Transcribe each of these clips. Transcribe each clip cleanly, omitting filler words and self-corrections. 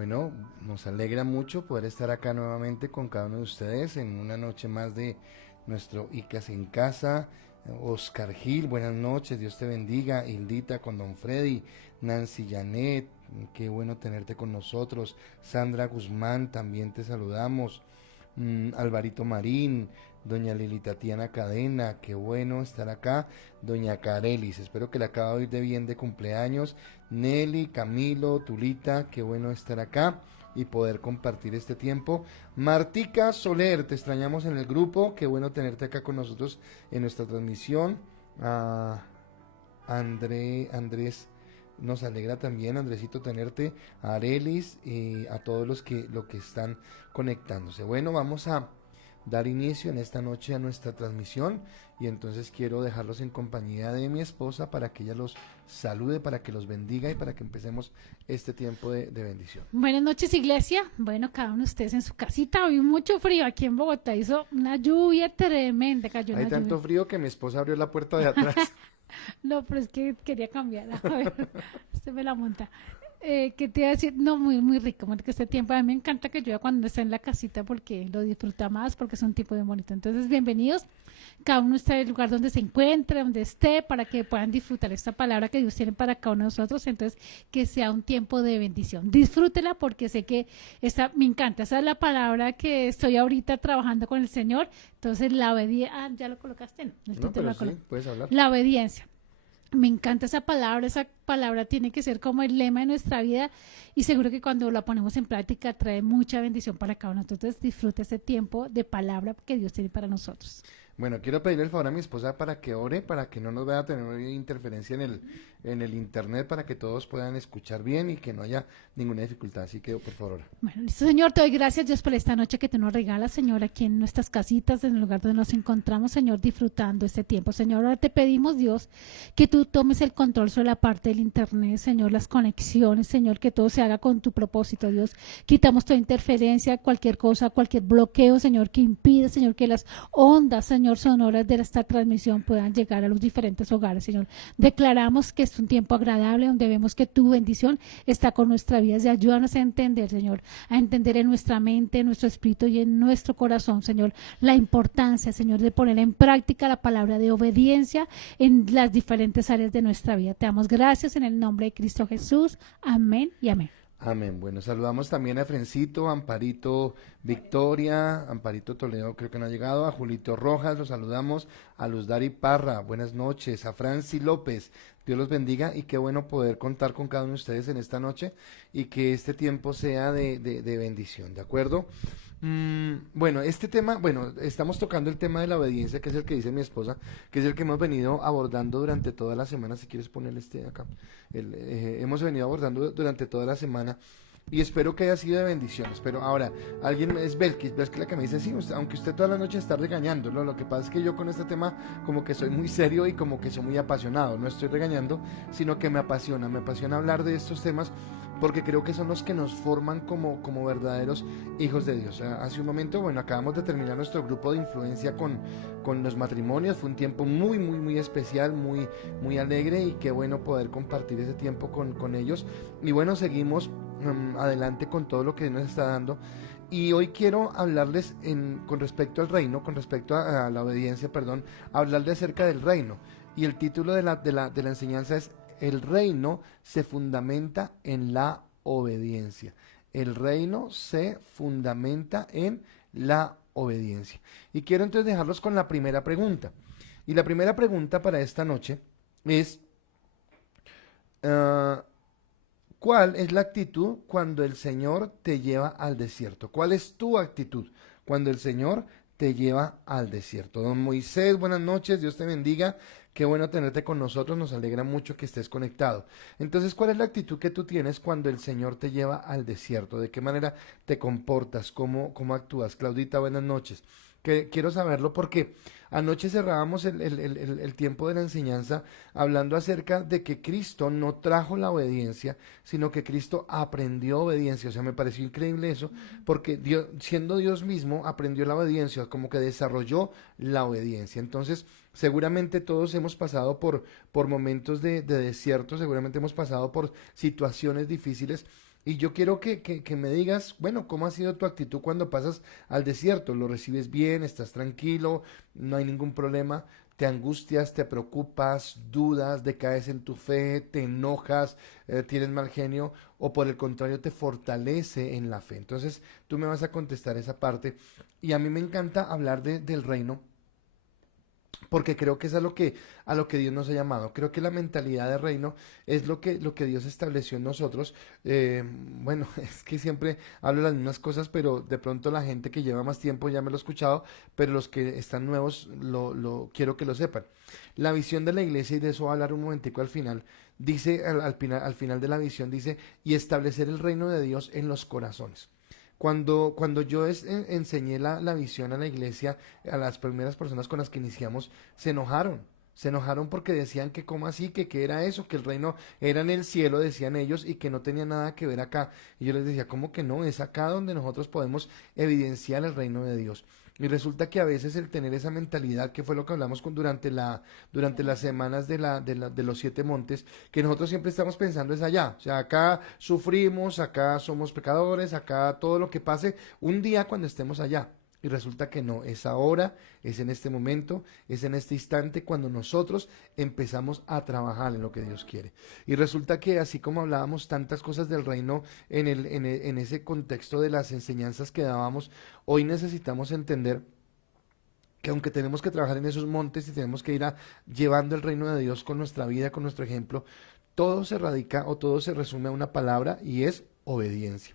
Bueno, nos alegra mucho poder estar acá nuevamente con cada uno de ustedes en una noche más de nuestro ICAS en casa. Oscar Gil, buenas noches, Dios te bendiga. Hildita con Don Freddy, Nancy Janet, qué bueno tenerte con nosotros. Sandra Guzmán, también te saludamos. Alvarito Marín, doña Lili Tatiana Cadena, qué bueno estar acá. Doña Carelis, espero que le acaba de ir de bien de cumpleaños. Nelly, Camilo, Tulita, qué bueno estar acá y poder compartir este tiempo. Martica Soler, te extrañamos en el grupo, qué bueno tenerte acá con nosotros en nuestra transmisión. Ah, Andrés, nos alegra también, Andresito, tenerte, a Arelis y a todos los que están conectándose. Bueno, vamos a dar inicio en esta noche a nuestra transmisión y entonces quiero dejarlos en compañía de mi esposa para que ella los salude, para que los bendiga y para que empecemos este tiempo de bendición. Buenas noches, iglesia. Bueno, cada uno de ustedes en su casita. Hoy mucho frío aquí en Bogotá. Hizo una lluvia tremenda. Cayó Hay una tanto lluvia. frío que mi esposa abrió la puerta de atrás. No, pero es que quería cambiar. A ver, usted me la monta. ¿Qué te iba a decir? No, muy, muy rico, porque este tiempo a mí me encanta que llueva cuando está en la casita porque lo disfruta más, porque es un tipo de bonito. Entonces, bienvenidos. Cada uno está en el lugar donde se encuentre, donde esté, para que puedan disfrutar esta palabra que Dios tiene para cada uno de nosotros. Entonces, que sea un tiempo de bendición. Disfrútela porque sé que esta, me encanta. Esa es la palabra que estoy ahorita trabajando con el Señor. Entonces, la obediencia. Ah, ya lo colocaste. No, el No, título pero lo sí, coloqué. puedes hablar. La obediencia. Me encanta esa palabra tiene que ser como el lema de nuestra vida y seguro que cuando la ponemos en práctica trae mucha bendición para cada uno. Entonces disfruta ese tiempo de palabra que Dios tiene para nosotros. Bueno, quiero pedirle el favor a mi esposa para que ore, para que no nos vaya a tener interferencia en el internet, para que todos puedan escuchar bien y que no haya ninguna dificultad. Así que, por favor, ora. Bueno, listo, Señor, te doy gracias, Dios, por esta noche que tú nos regalas, Señor, aquí en nuestras casitas, en el lugar donde nos encontramos, Señor, disfrutando este tiempo. Señor, ahora te pedimos, Dios, que tú tomes el control sobre la parte del internet, Señor, las conexiones, Señor, que todo se haga con tu propósito, Dios. Quitamos toda interferencia, cualquier cosa, cualquier bloqueo, Señor, que impida, Señor, que las ondas, Señor, sonoras de esta transmisión puedan llegar a los diferentes hogares, Señor. Declaramos que es un tiempo agradable donde vemos que tu bendición está con nuestra vida. Y ayúdanos a entender, Señor, a entender en nuestra mente, en nuestro espíritu y en nuestro corazón, Señor, la importancia, Señor, de poner en práctica la palabra de obediencia en las diferentes áreas de nuestra vida. Te damos gracias en el nombre de Cristo Jesús. Amén y amén. Amén. Bueno, saludamos también a Frencito, Amparito Victoria, Amparito Toledo creo que no ha llegado, a Julito Rojas, los saludamos, a Luz Dari Parra, buenas noches, a Franci López, Dios los bendiga y qué bueno poder contar con cada uno de ustedes en esta noche y que este tiempo sea de bendición, ¿de acuerdo? Bueno, este tema, bueno, estamos tocando el tema de la obediencia, que es el que dice mi esposa, que es el que hemos venido abordando durante toda la semana, si quieres ponerle este acá, hemos venido abordando durante toda la semana y espero que haya sido de bendiciones, pero ahora, alguien es Belkis la que me dice, sí, aunque usted toda la noche está regañando, ¿no? Lo que pasa es que yo con este tema como que soy muy serio y como que soy muy apasionado, no estoy regañando, sino que me apasiona hablar de estos temas porque creo que son los que nos forman como verdaderos hijos de Dios. Hace un momento, bueno, acabamos de terminar nuestro grupo de influencia con los matrimonios, fue un tiempo muy especial, muy alegre y qué bueno poder compartir ese tiempo con ellos. Y bueno, seguimos adelante con todo lo que nos está dando. Y hoy quiero hablarles con respecto al reino, con respecto a la obediencia, perdón, hablarles acerca del reino. Y el título de la enseñanza es el reino se fundamenta en la obediencia. El reino se fundamenta en la obediencia. Y quiero entonces dejarlos con la primera pregunta. Y la primera pregunta para esta noche es, uh, ¿cuál es la actitud cuando el Señor te lleva al desierto? ¿Cuál es tu actitud cuando el Señor te lleva al desierto? Don Moisés, buenas noches, Dios te bendiga. Qué bueno tenerte con nosotros, nos alegra mucho que estés conectado. Entonces, ¿cuál es la actitud que tú tienes cuando el Señor te lleva al desierto? ¿De qué manera te comportas? ¿Cómo actúas? Claudita, buenas noches. Quiero saberlo porque anoche cerrábamos el tiempo de la enseñanza hablando acerca de que Cristo no trajo la obediencia, sino que Cristo aprendió obediencia. O sea, me pareció increíble eso, porque Dios, siendo Dios mismo, aprendió la obediencia, como que desarrolló la obediencia. Entonces, seguramente todos hemos pasado por momentos de desierto, seguramente hemos pasado por situaciones difíciles, Y yo quiero que me digas, bueno, ¿cómo ha sido tu actitud cuando pasas al desierto? ¿Lo recibes bien? ¿Estás tranquilo? ¿No hay ningún problema? ¿Te angustias? ¿Te preocupas? ¿Dudas? ¿Decaes en tu fe? ¿Te enojas? ¿Tienes mal genio? ¿O por el contrario te fortalece en la fe? Entonces tú me vas a contestar esa parte. Y a mí me encanta hablar del reino porque creo que es a lo que Dios nos ha llamado. Creo que la mentalidad de reino es lo que Dios estableció en nosotros. Bueno, es que siempre hablo las mismas cosas, pero de pronto la gente que lleva más tiempo ya me lo ha escuchado, pero los que están nuevos quiero que lo sepan. La visión de la iglesia, y de eso voy a hablar un momentico al final, dice, al final de la visión, dice, y establecer el reino de Dios en los corazones. Cuando yo enseñé la visión a la iglesia, a las primeras personas con las que iniciamos, se enojaron. Se enojaron porque decían que cómo así, que qué era eso, que el reino era en el cielo, decían ellos, y que no tenía nada que ver acá. Y yo les decía, ¿cómo que no? Es acá donde nosotros podemos evidenciar el reino de Dios. Y resulta que a veces el tener esa mentalidad, que fue lo que hablamos durante las semanas de los 7 montes, que nosotros siempre estamos pensando es allá. O sea, acá sufrimos, acá somos pecadores, acá todo lo que pase, un día cuando estemos allá. Y resulta que no, es ahora, es en este momento, es en este instante cuando nosotros empezamos a trabajar en lo que Dios quiere. Y resulta que así como hablábamos tantas cosas del reino en ese contexto de las enseñanzas que dábamos, hoy necesitamos entender que aunque tenemos que trabajar en esos montes y tenemos que ir llevando el reino de Dios con nuestra vida, con nuestro ejemplo, todo se radica o todo se resume a una palabra y es obediencia.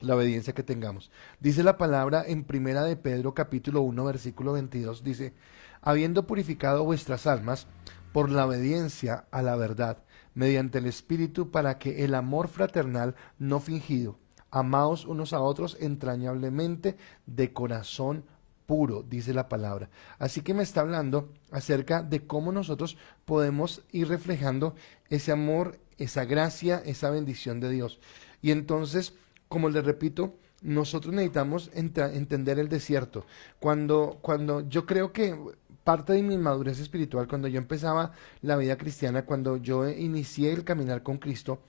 La obediencia que tengamos. Dice la palabra en Primera de Pedro capítulo 1 versículo 22, dice, habiendo purificado vuestras almas por la obediencia a la verdad, mediante el Espíritu, para que el amor fraternal no fingido, amaos unos a otros entrañablemente de corazón puro, dice la palabra. Así que me está hablando acerca de cómo nosotros podemos ir reflejando ese amor, esa gracia, esa bendición de Dios. Y entonces, como les repito, nosotros necesitamos entender el desierto. Cuando yo creo que parte de mi madurez espiritual, cuando yo empezaba la vida cristiana, cuando yo inicié el caminar con Cristo,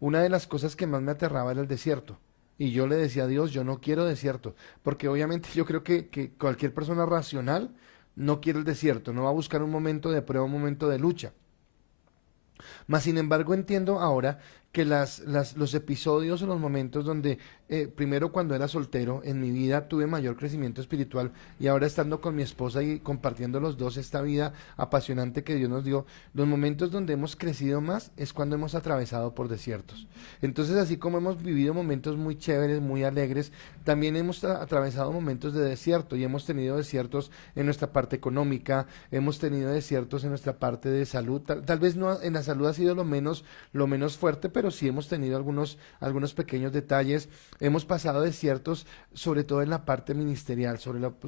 una de las cosas que más me aterraba era el desierto. Y yo le decía a Dios, yo no quiero desierto, porque obviamente yo creo que cualquier persona racional no quiere el desierto, no va a buscar un momento de prueba, un momento de lucha. Mas, sin embargo, entiendo ahora que los episodios o los momentos donde, primero cuando era soltero, en mi vida tuve mayor crecimiento espiritual y ahora estando con mi esposa y compartiendo los dos esta vida apasionante que Dios nos dio, los momentos donde hemos crecido más es cuando hemos atravesado por desiertos. Entonces, así como hemos vivido momentos muy chéveres, muy alegres, también hemos atravesado momentos de desierto y hemos tenido desiertos en nuestra parte económica, hemos tenido desiertos en nuestra parte de salud, tal vez no en la salud ha sido lo menos fuerte, pero sí hemos tenido algunos pequeños detalles, hemos pasado desiertos, sobre todo en la parte ministerial,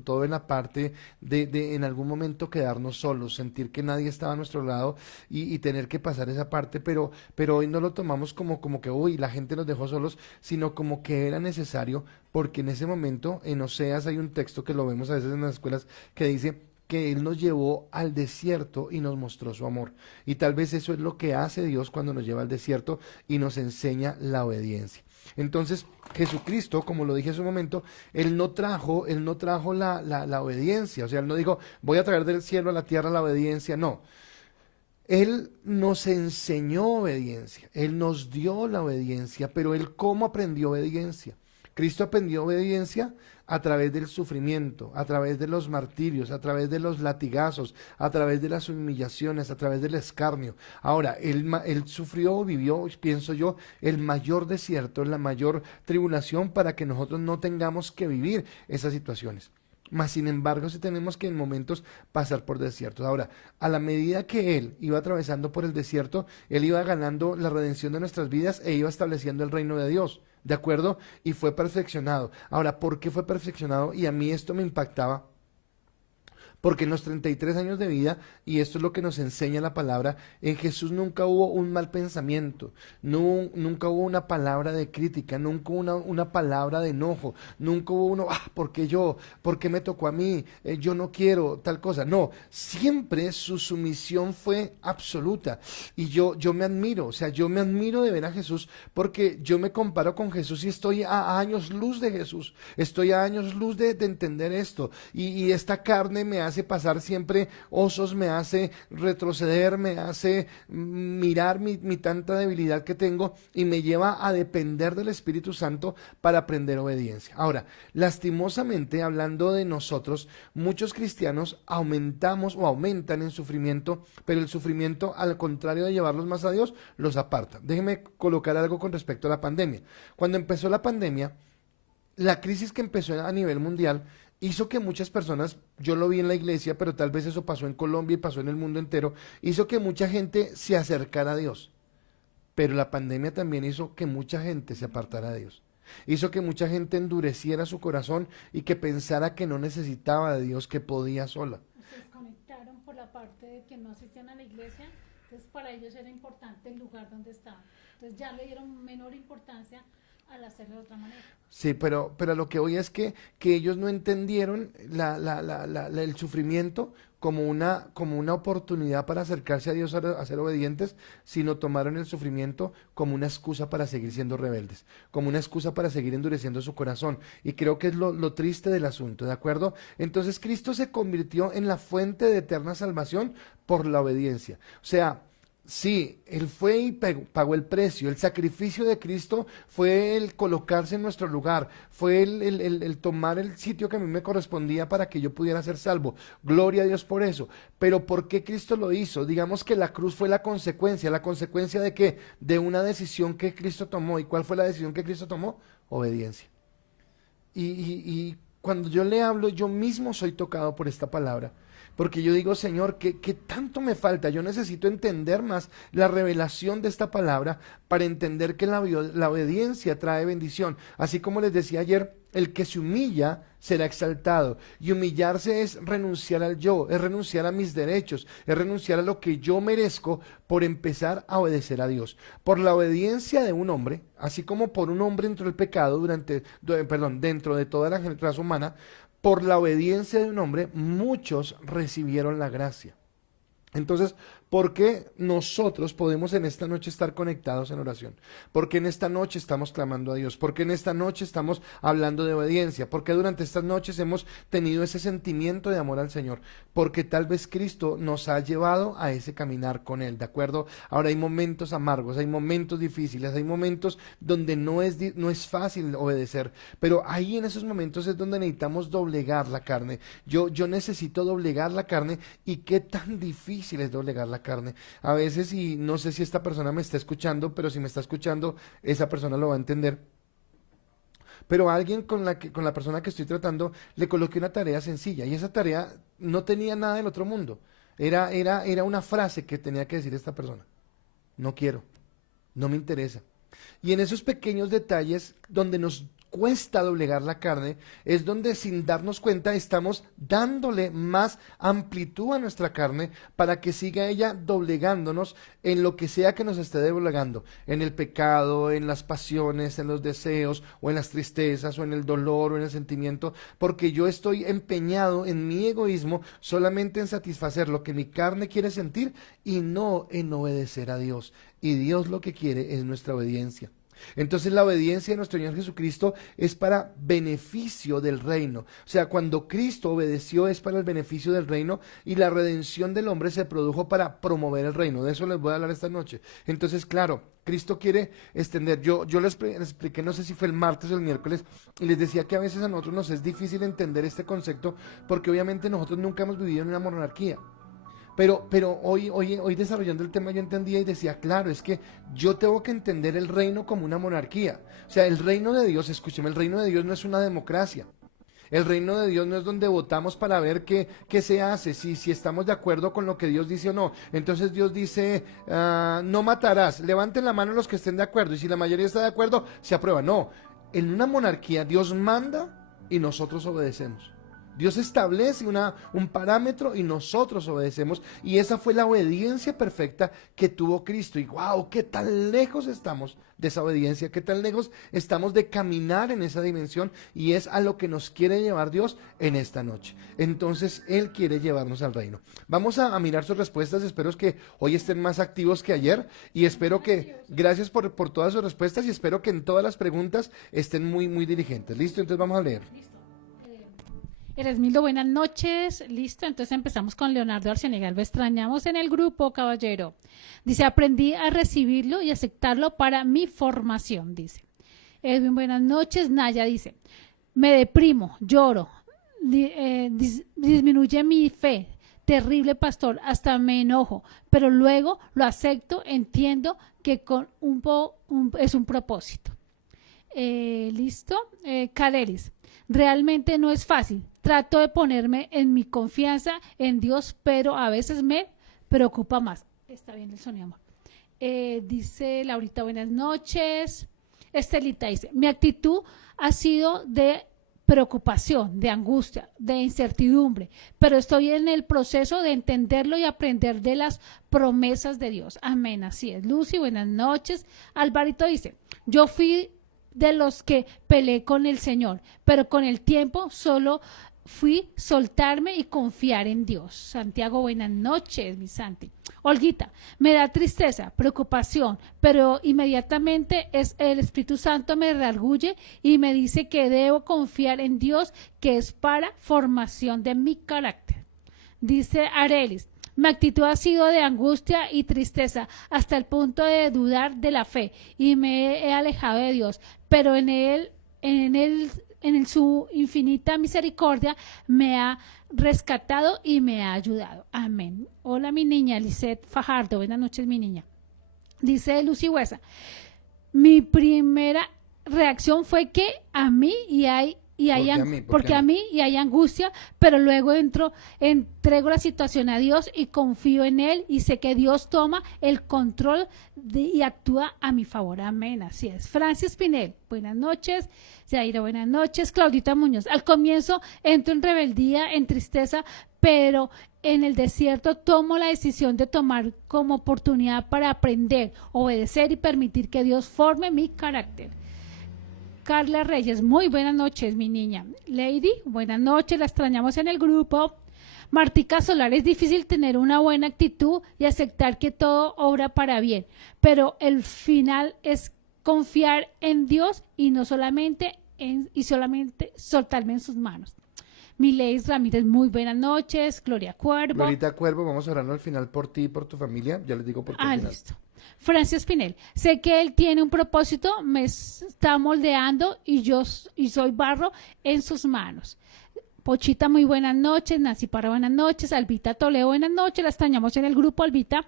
todo en la parte de en algún momento quedarnos solos, sentir que nadie estaba a nuestro lado y tener que pasar esa parte, pero hoy no lo tomamos como que, uy, la gente nos dejó solos, sino como que era necesario, porque en ese momento, en Oseas hay un texto que lo vemos a veces en las escuelas, que dice que Él nos llevó al desierto y nos mostró su amor. Y tal vez eso es lo que hace Dios cuando nos lleva al desierto y nos enseña la obediencia. Entonces, Jesucristo, como lo dije hace un momento, Él no trajo la obediencia. O sea, Él no dijo, voy a traer del cielo a la tierra la obediencia. No. Él nos enseñó obediencia. Él nos dio la obediencia. Pero Él, ¿cómo aprendió obediencia? Cristo aprendió obediencia a través del sufrimiento, a través de los martirios, a través de los latigazos, a través de las humillaciones, a través del escarnio. Ahora, él sufrió, vivió, pienso yo, el mayor desierto, la mayor tribulación para que nosotros no tengamos que vivir esas situaciones. Mas, sin embargo, sí tenemos que en momentos pasar por desiertos. Ahora, a la medida que Él iba atravesando por el desierto, Él iba ganando la redención de nuestras vidas e iba estableciendo el reino de Dios. ¿De acuerdo? Y fue perfeccionado. Ahora, ¿por qué fue perfeccionado? Y a mí esto me impactaba Porque en los 33 años de vida, y esto es lo que nos enseña la palabra, en Jesús nunca hubo un mal pensamiento, nunca hubo una palabra de crítica, nunca hubo una palabra de enojo, nunca hubo uno, ¿por qué yo? ¿Por qué me tocó a mí? Yo no quiero tal cosa. No, siempre su sumisión fue absoluta. Y yo me admiro, o sea, yo me admiro de ver a Jesús porque yo me comparo con Jesús y estoy a años luz de Jesús, estoy a años luz de entender esto. Y esta carne me hace pasar siempre osos, me hace retroceder, me hace mirar mi tanta debilidad que tengo y me lleva a depender del Espíritu Santo para aprender obediencia. Ahora, lastimosamente, hablando de nosotros, muchos cristianos aumentamos o aumentan en sufrimiento, pero el sufrimiento, al contrario de llevarlos más a Dios, los aparta. Déjeme colocar algo con respecto a la pandemia. Cuando empezó la pandemia, la crisis que empezó a nivel mundial hizo que muchas personas, yo lo vi en la iglesia, pero tal vez eso pasó en Colombia y pasó en el mundo entero, hizo que mucha gente se acercara a Dios. Pero la pandemia también hizo que mucha gente se apartara de Dios. Hizo que mucha gente endureciera su corazón y que pensara que no necesitaba de Dios, que podía sola. Se desconectaron por la parte de que no asistían a la iglesia, entonces para ellos era importante el lugar donde estaban. Entonces ya le dieron menor importancia al hacerlo de otra manera. Sí, pero lo que voy es que ellos no entendieron el sufrimiento como una oportunidad para acercarse a Dios a ser obedientes, sino tomaron el sufrimiento como una excusa para seguir siendo rebeldes, como una excusa para seguir endureciendo su corazón. Y creo que es lo triste del asunto, ¿de acuerdo? Entonces Cristo se convirtió en la fuente de eterna salvación por la obediencia. O sea, sí, Él fue y pagó el precio. El sacrificio de Cristo fue el colocarse en nuestro lugar, fue el tomar el sitio que a mí me correspondía para que yo pudiera ser salvo. Gloria a Dios por eso. Pero ¿por qué Cristo lo hizo? Digamos que la cruz fue la consecuencia de qué? De una decisión que Cristo tomó. ¿Y cuál fue la decisión que Cristo tomó? Obediencia. Y cuando yo le hablo, yo mismo soy tocado por esta palabra. Porque yo digo, Señor, ¿qué tanto me falta? Yo necesito entender más la revelación de esta palabra para entender que la obediencia trae bendición. Así como les decía ayer, el que se humilla será exaltado. Y humillarse es renunciar al yo, es renunciar a mis derechos, es renunciar a lo que yo merezco por empezar a obedecer a Dios. Por la obediencia de un hombre, así como por un hombre entró el pecado dentro de toda la raza humana, por la obediencia de un hombre, muchos recibieron la gracia. Entonces, ¿por qué nosotros podemos en esta noche estar conectados en oración? ¿Por qué en esta noche estamos clamando a Dios? ¿Por qué en esta noche estamos hablando de obediencia? ¿Por qué durante estas noches hemos tenido ese sentimiento de amor al Señor? Porque tal vez Cristo nos ha llevado a ese caminar con Él, ¿de acuerdo? Ahora hay momentos amargos, hay momentos difíciles, hay momentos donde no es fácil obedecer, pero ahí en esos momentos es donde necesitamos doblegar la carne. Yo necesito doblegar la carne, y qué tan difícil es doblegar la carne. A veces, y no sé si esta persona me está escuchando, pero si me está escuchando, esa persona lo va a entender. Pero a alguien con la persona que estoy tratando le coloqué una tarea sencilla, y esa tarea no tenía nada del otro mundo. Era una frase que tenía que decir esta persona: no quiero, no me interesa. Y en esos pequeños detalles donde nos cuesta doblegar la carne, es donde sin darnos cuenta estamos dándole más amplitud a nuestra carne para que siga ella doblegándonos en lo que sea que nos esté doblegando, en el pecado, en las pasiones, en los deseos, o en las tristezas, o en el dolor, o en el sentimiento, porque yo estoy empeñado en mi egoísmo solamente en satisfacer lo que mi carne quiere sentir y no en obedecer a Dios. Y Dios lo que quiere es nuestra obediencia. Entonces la obediencia de nuestro Señor Jesucristo es para beneficio del reino. O sea, cuando Cristo obedeció es para el beneficio del reino, y la redención del hombre se produjo para promover el reino. De eso les voy a hablar esta noche. Entonces, claro, Cristo quiere extender. Yo les expliqué, no sé si fue el martes o el miércoles, y les decía que a veces a nosotros nos es difícil entender este concepto, porque obviamente nosotros nunca hemos vivido en una monarquía. Pero hoy desarrollando el tema yo entendía y decía, claro, es que yo tengo que entender el reino como una monarquía. O sea, el reino de Dios, escúcheme, el reino de Dios no es una democracia. El reino de Dios no es donde votamos para ver qué se hace, si estamos de acuerdo con lo que Dios dice o no. Entonces Dios dice, no matarás, levanten la mano los que estén de acuerdo, y si la mayoría está de acuerdo, se aprueba. No, en una monarquía Dios manda y nosotros obedecemos. Dios establece un parámetro y nosotros obedecemos, y esa fue la obediencia perfecta que tuvo Cristo. Y wow, qué tan lejos estamos de esa obediencia, qué tan lejos estamos de caminar en esa dimensión, y es a lo que nos quiere llevar Dios en esta noche. Entonces Él quiere llevarnos al reino. Vamos a mirar sus respuestas. Espero que hoy estén más activos que ayer, y espero que, gracias por todas sus respuestas, y espero que en todas las preguntas estén muy, muy diligentes. ¿Listo? Entonces vamos a leer. Eresmildo, buenas noches. Listo, entonces empezamos con Leonardo Arcenegal. Lo extrañamos en el grupo, caballero. Dice, aprendí a recibirlo y aceptarlo para mi formación, dice. Edwin, buenas noches. Naya dice, me deprimo, lloro, disminuye mi fe. Terrible, pastor, hasta me enojo, pero luego lo acepto, entiendo que con es un propósito. Listo. Careris, realmente no es fácil. Trato de ponerme en mi confianza en Dios, pero a veces me preocupa más. Está bien el sonido, amor. Dice Laurita, buenas noches. Estelita dice, mi actitud ha sido de preocupación, de angustia, de incertidumbre, pero estoy en el proceso de entenderlo y aprender de las promesas de Dios. Amén, así es. Lucy, buenas noches. Alvarito dice, yo fui de los que peleé con el Señor, pero con el tiempo solo fui soltarme y confiar en Dios. Santiago, buenas noches, mi Santi. Olguita, me da tristeza, preocupación, pero inmediatamente el Espíritu Santo me redarguye y me dice que debo confiar en Dios, que es para formación de mi carácter. Dice Arelis, mi actitud ha sido de angustia y tristeza hasta el punto de dudar de la fe y me he alejado de Dios, pero en su infinita misericordia me ha rescatado y me ha ayudado. Amén. Hola, mi niña Lisette Fajardo. Buenas noches, mi niña. Dice Lucy Huesa, mi primera reacción fue que a mí porque a mí hay angustia, pero luego entrego la situación a Dios y confío en Él y sé que Dios toma el control y actúa a mi favor. Amén, así es. Francis Pinel, buenas noches. Yaira, buenas noches. Claudita Muñoz, al comienzo entro en rebeldía, en tristeza, pero en el desierto tomo la decisión de tomar como oportunidad para aprender, obedecer y permitir que Dios forme mi carácter. Carla Reyes, muy buenas noches, mi niña. Lady, buenas noches, la extrañamos en el grupo. Martica Solar, es difícil tener una buena actitud y aceptar que todo obra para bien, pero el final es confiar en Dios y no solamente soltarme en sus manos. Mileis Ramírez, muy buenas noches. Gloria Cuervo. Glorita Cuervo, vamos a orar al final por ti y por tu familia. Ya les digo por qué. Listo. Francis Pinel, sé que él tiene un propósito, me está moldeando y soy barro en sus manos. Pochita, muy buenas noches. Nancy Parra, buenas noches. Albita Toledo, buenas noches. La extrañamos en el grupo, Albita.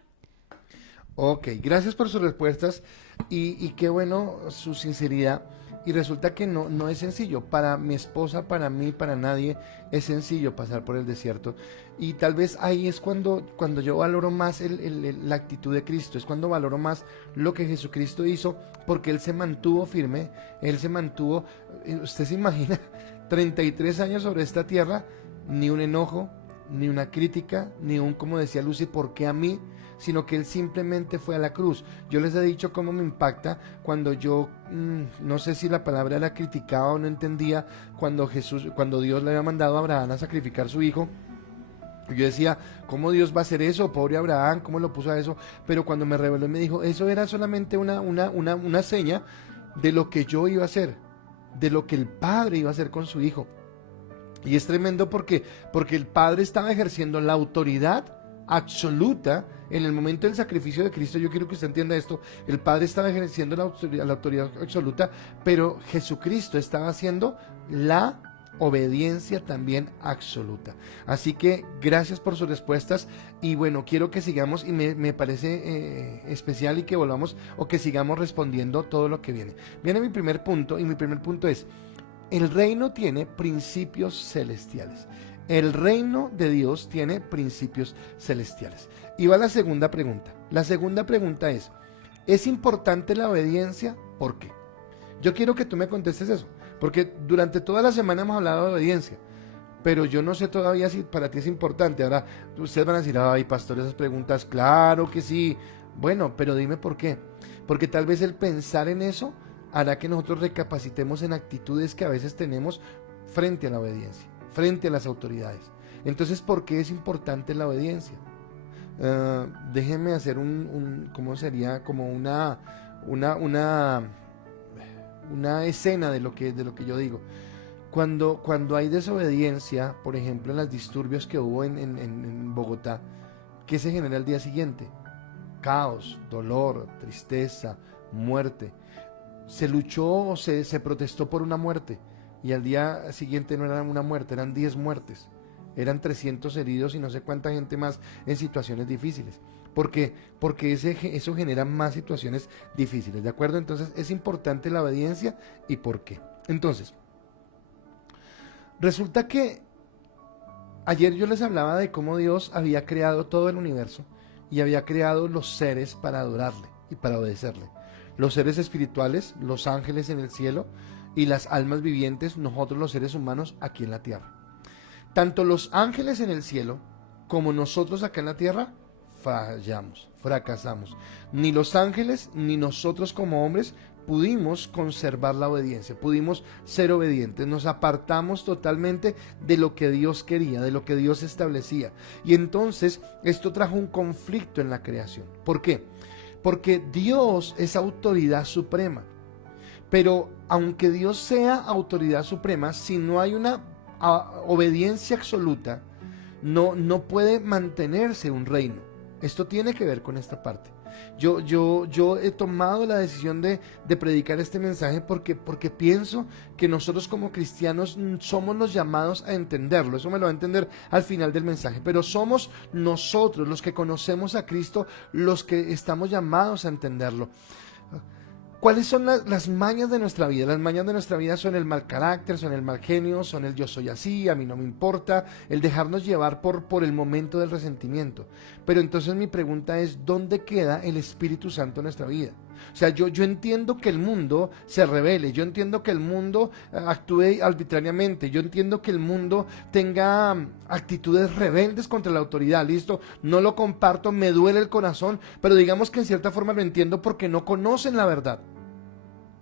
Ok, gracias por sus respuestas y qué bueno su sinceridad. Y resulta que no es sencillo. Para mi esposa, para mí, para nadie es sencillo pasar por el desierto. Y tal vez ahí es cuando yo valoro más la actitud de Cristo. Es cuando valoro más lo que Jesucristo hizo, porque Él se mantuvo firme. Él se mantuvo, usted se imagina, 33 años sobre esta tierra, ni un enojo, ni una crítica, ni un, como decía Lucy, ¿por qué a mí? Sino que Él simplemente fue a la cruz. Yo les he dicho cómo me impacta cuando yo, no sé si la palabra era criticaba o no entendía, cuando Dios le había mandado a Abraham a sacrificar a su hijo. Yo decía, ¿cómo Dios va a hacer eso? Pobre Abraham, ¿cómo lo puso a eso? Pero cuando me reveló y me dijo, eso era solamente una seña de lo que yo iba a hacer, de lo que el Padre iba a hacer con su hijo. Y es tremendo porque el Padre estaba ejerciendo la autoridad absoluta en el momento del sacrificio de Cristo. Yo quiero que usted entienda esto. El Padre estaba ejerciendo la autoridad absoluta, pero Jesucristo estaba haciendo la obediencia también absoluta. Así que gracias por sus respuestas y bueno, quiero que sigamos y me parece especial y que volvamos o que sigamos respondiendo todo lo que viene. Viene mi primer punto y mi primer punto es: el reino tiene principios celestiales. El reino de Dios tiene principios celestiales. Y va la segunda pregunta. La segunda pregunta ¿es importante la obediencia? ¿Por qué? Yo quiero que tú me contestes eso, porque durante toda la semana hemos hablado de obediencia. pero yo no sé todavía si para ti es importante. Ahora, ustedes van a decir, ay, pastor, esas preguntas, claro que sí. Bueno, pero dime por qué. Porque tal vez el pensar en eso hará que nosotros recapacitemos en actitudes que a veces tenemos frente a la obediencia, frente a las autoridades. Entonces, ¿por qué es importante la obediencia? Déjenme hacer ¿cómo sería? Como una escena de lo que yo digo. Cuando hay desobediencia, por ejemplo, en los disturbios que hubo en Bogotá, ¿qué se genera al día siguiente? Caos, dolor, tristeza, muerte. Se luchó o se protestó por una muerte, y al día siguiente no era una muerte, eran 10 muertes, eran 300 heridos y no sé cuánta gente más en situaciones difíciles. ¿Por qué? Porque eso genera más situaciones difíciles, ¿de acuerdo? Entonces es importante la obediencia. ¿Y por qué? Entonces, resulta que ayer yo les hablaba de cómo Dios había creado todo el universo y había creado los seres para adorarle y para obedecerle. Los seres espirituales, los ángeles en el cielo, y las almas vivientes, nosotros los seres humanos aquí en la tierra. Tanto los ángeles en el cielo como nosotros acá en la tierra fallamos, fracasamos. Ni los ángeles ni nosotros como hombres pudimos conservar la obediencia, pudimos ser obedientes, nos apartamos totalmente de lo que Dios quería, de lo que Dios establecía. Y entonces esto trajo un conflicto en la creación. ¿Por qué? Porque Dios es autoridad suprema. Pero aunque Dios sea autoridad suprema, si no hay una obediencia absoluta, no puede mantenerse un reino. Esto tiene que ver con esta parte. Yo he tomado la decisión de predicar este mensaje porque pienso que nosotros como cristianos somos los llamados a entenderlo. Eso me lo va a entender al final del mensaje. Pero somos nosotros, los que conocemos a Cristo, los que estamos llamados a entenderlo. ¿Cuáles son las mañas de nuestra vida? Las mañas de nuestra vida son el mal carácter, son el mal genio, son el yo soy así, a mí no me importa, el dejarnos llevar por el momento del resentimiento. Pero entonces mi pregunta es, ¿dónde queda el Espíritu Santo en nuestra vida? O sea, yo entiendo que el mundo se rebele, yo entiendo que el mundo actúe arbitrariamente, yo entiendo que el mundo tenga actitudes rebeldes contra la autoridad, listo, no lo comparto, me duele el corazón, pero digamos que en cierta forma lo entiendo porque no conocen la verdad.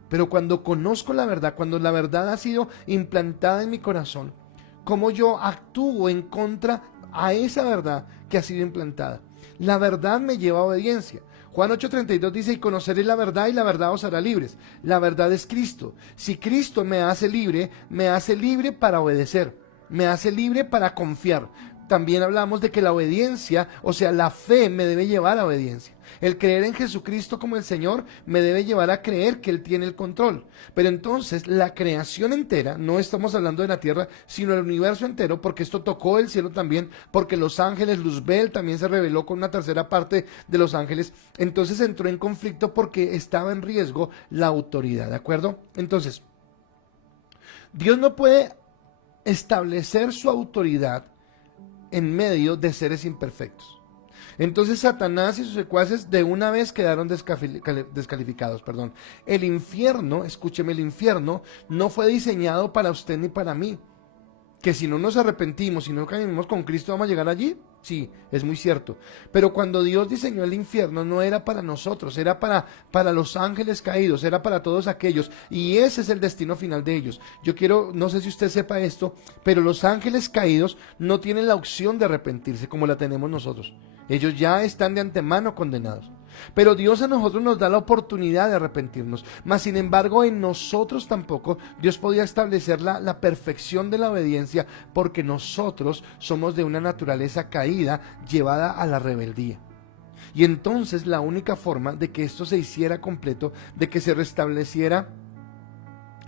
Pero cuando conozco la verdad, cuando la verdad ha sido implantada en mi corazón, ¿cómo yo actúo en contra a esa verdad que ha sido implantada? La verdad me lleva a obediencia. Juan 8:32 dice, y conoceréis la verdad y la verdad os hará libres. La verdad es Cristo. Si Cristo me hace libre para obedecer, me hace libre para confiar. También hablamos de que la obediencia, o sea, la fe me debe llevar a obediencia. El creer en Jesucristo como el Señor me debe llevar a creer que Él tiene el control. Pero entonces la creación entera, no estamos hablando de la tierra, sino el universo entero, porque esto tocó el cielo también, porque los ángeles, Luzbel también se rebeló con una tercera parte de los ángeles, entonces entró en conflicto porque estaba en riesgo la autoridad, ¿de acuerdo? Entonces, Dios no puede establecer su autoridad en medio de seres imperfectos. Entonces Satanás y sus secuaces de una vez quedaron descalificados. El infierno, escúcheme, el infierno no fue diseñado para usted ni para mí. Que si no nos arrepentimos, si no caminamos con Cristo, ¿vamos a llegar allí? Sí, es muy cierto. Pero cuando Dios diseñó el infierno no era para nosotros, era para los ángeles caídos, era para todos aquellos. Y ese es el destino final de ellos. No sé si usted sepa esto, pero los ángeles caídos no tienen la opción de arrepentirse como la tenemos nosotros. Ellos ya están de antemano condenados. Pero Dios a nosotros nos da la oportunidad de arrepentirnos. Mas sin embargo en nosotros tampoco Dios podía establecer la perfección de la obediencia, porque nosotros somos de una naturaleza caída llevada a la rebeldía. Y entonces la única forma de que esto se hiciera completo, de que se restableciera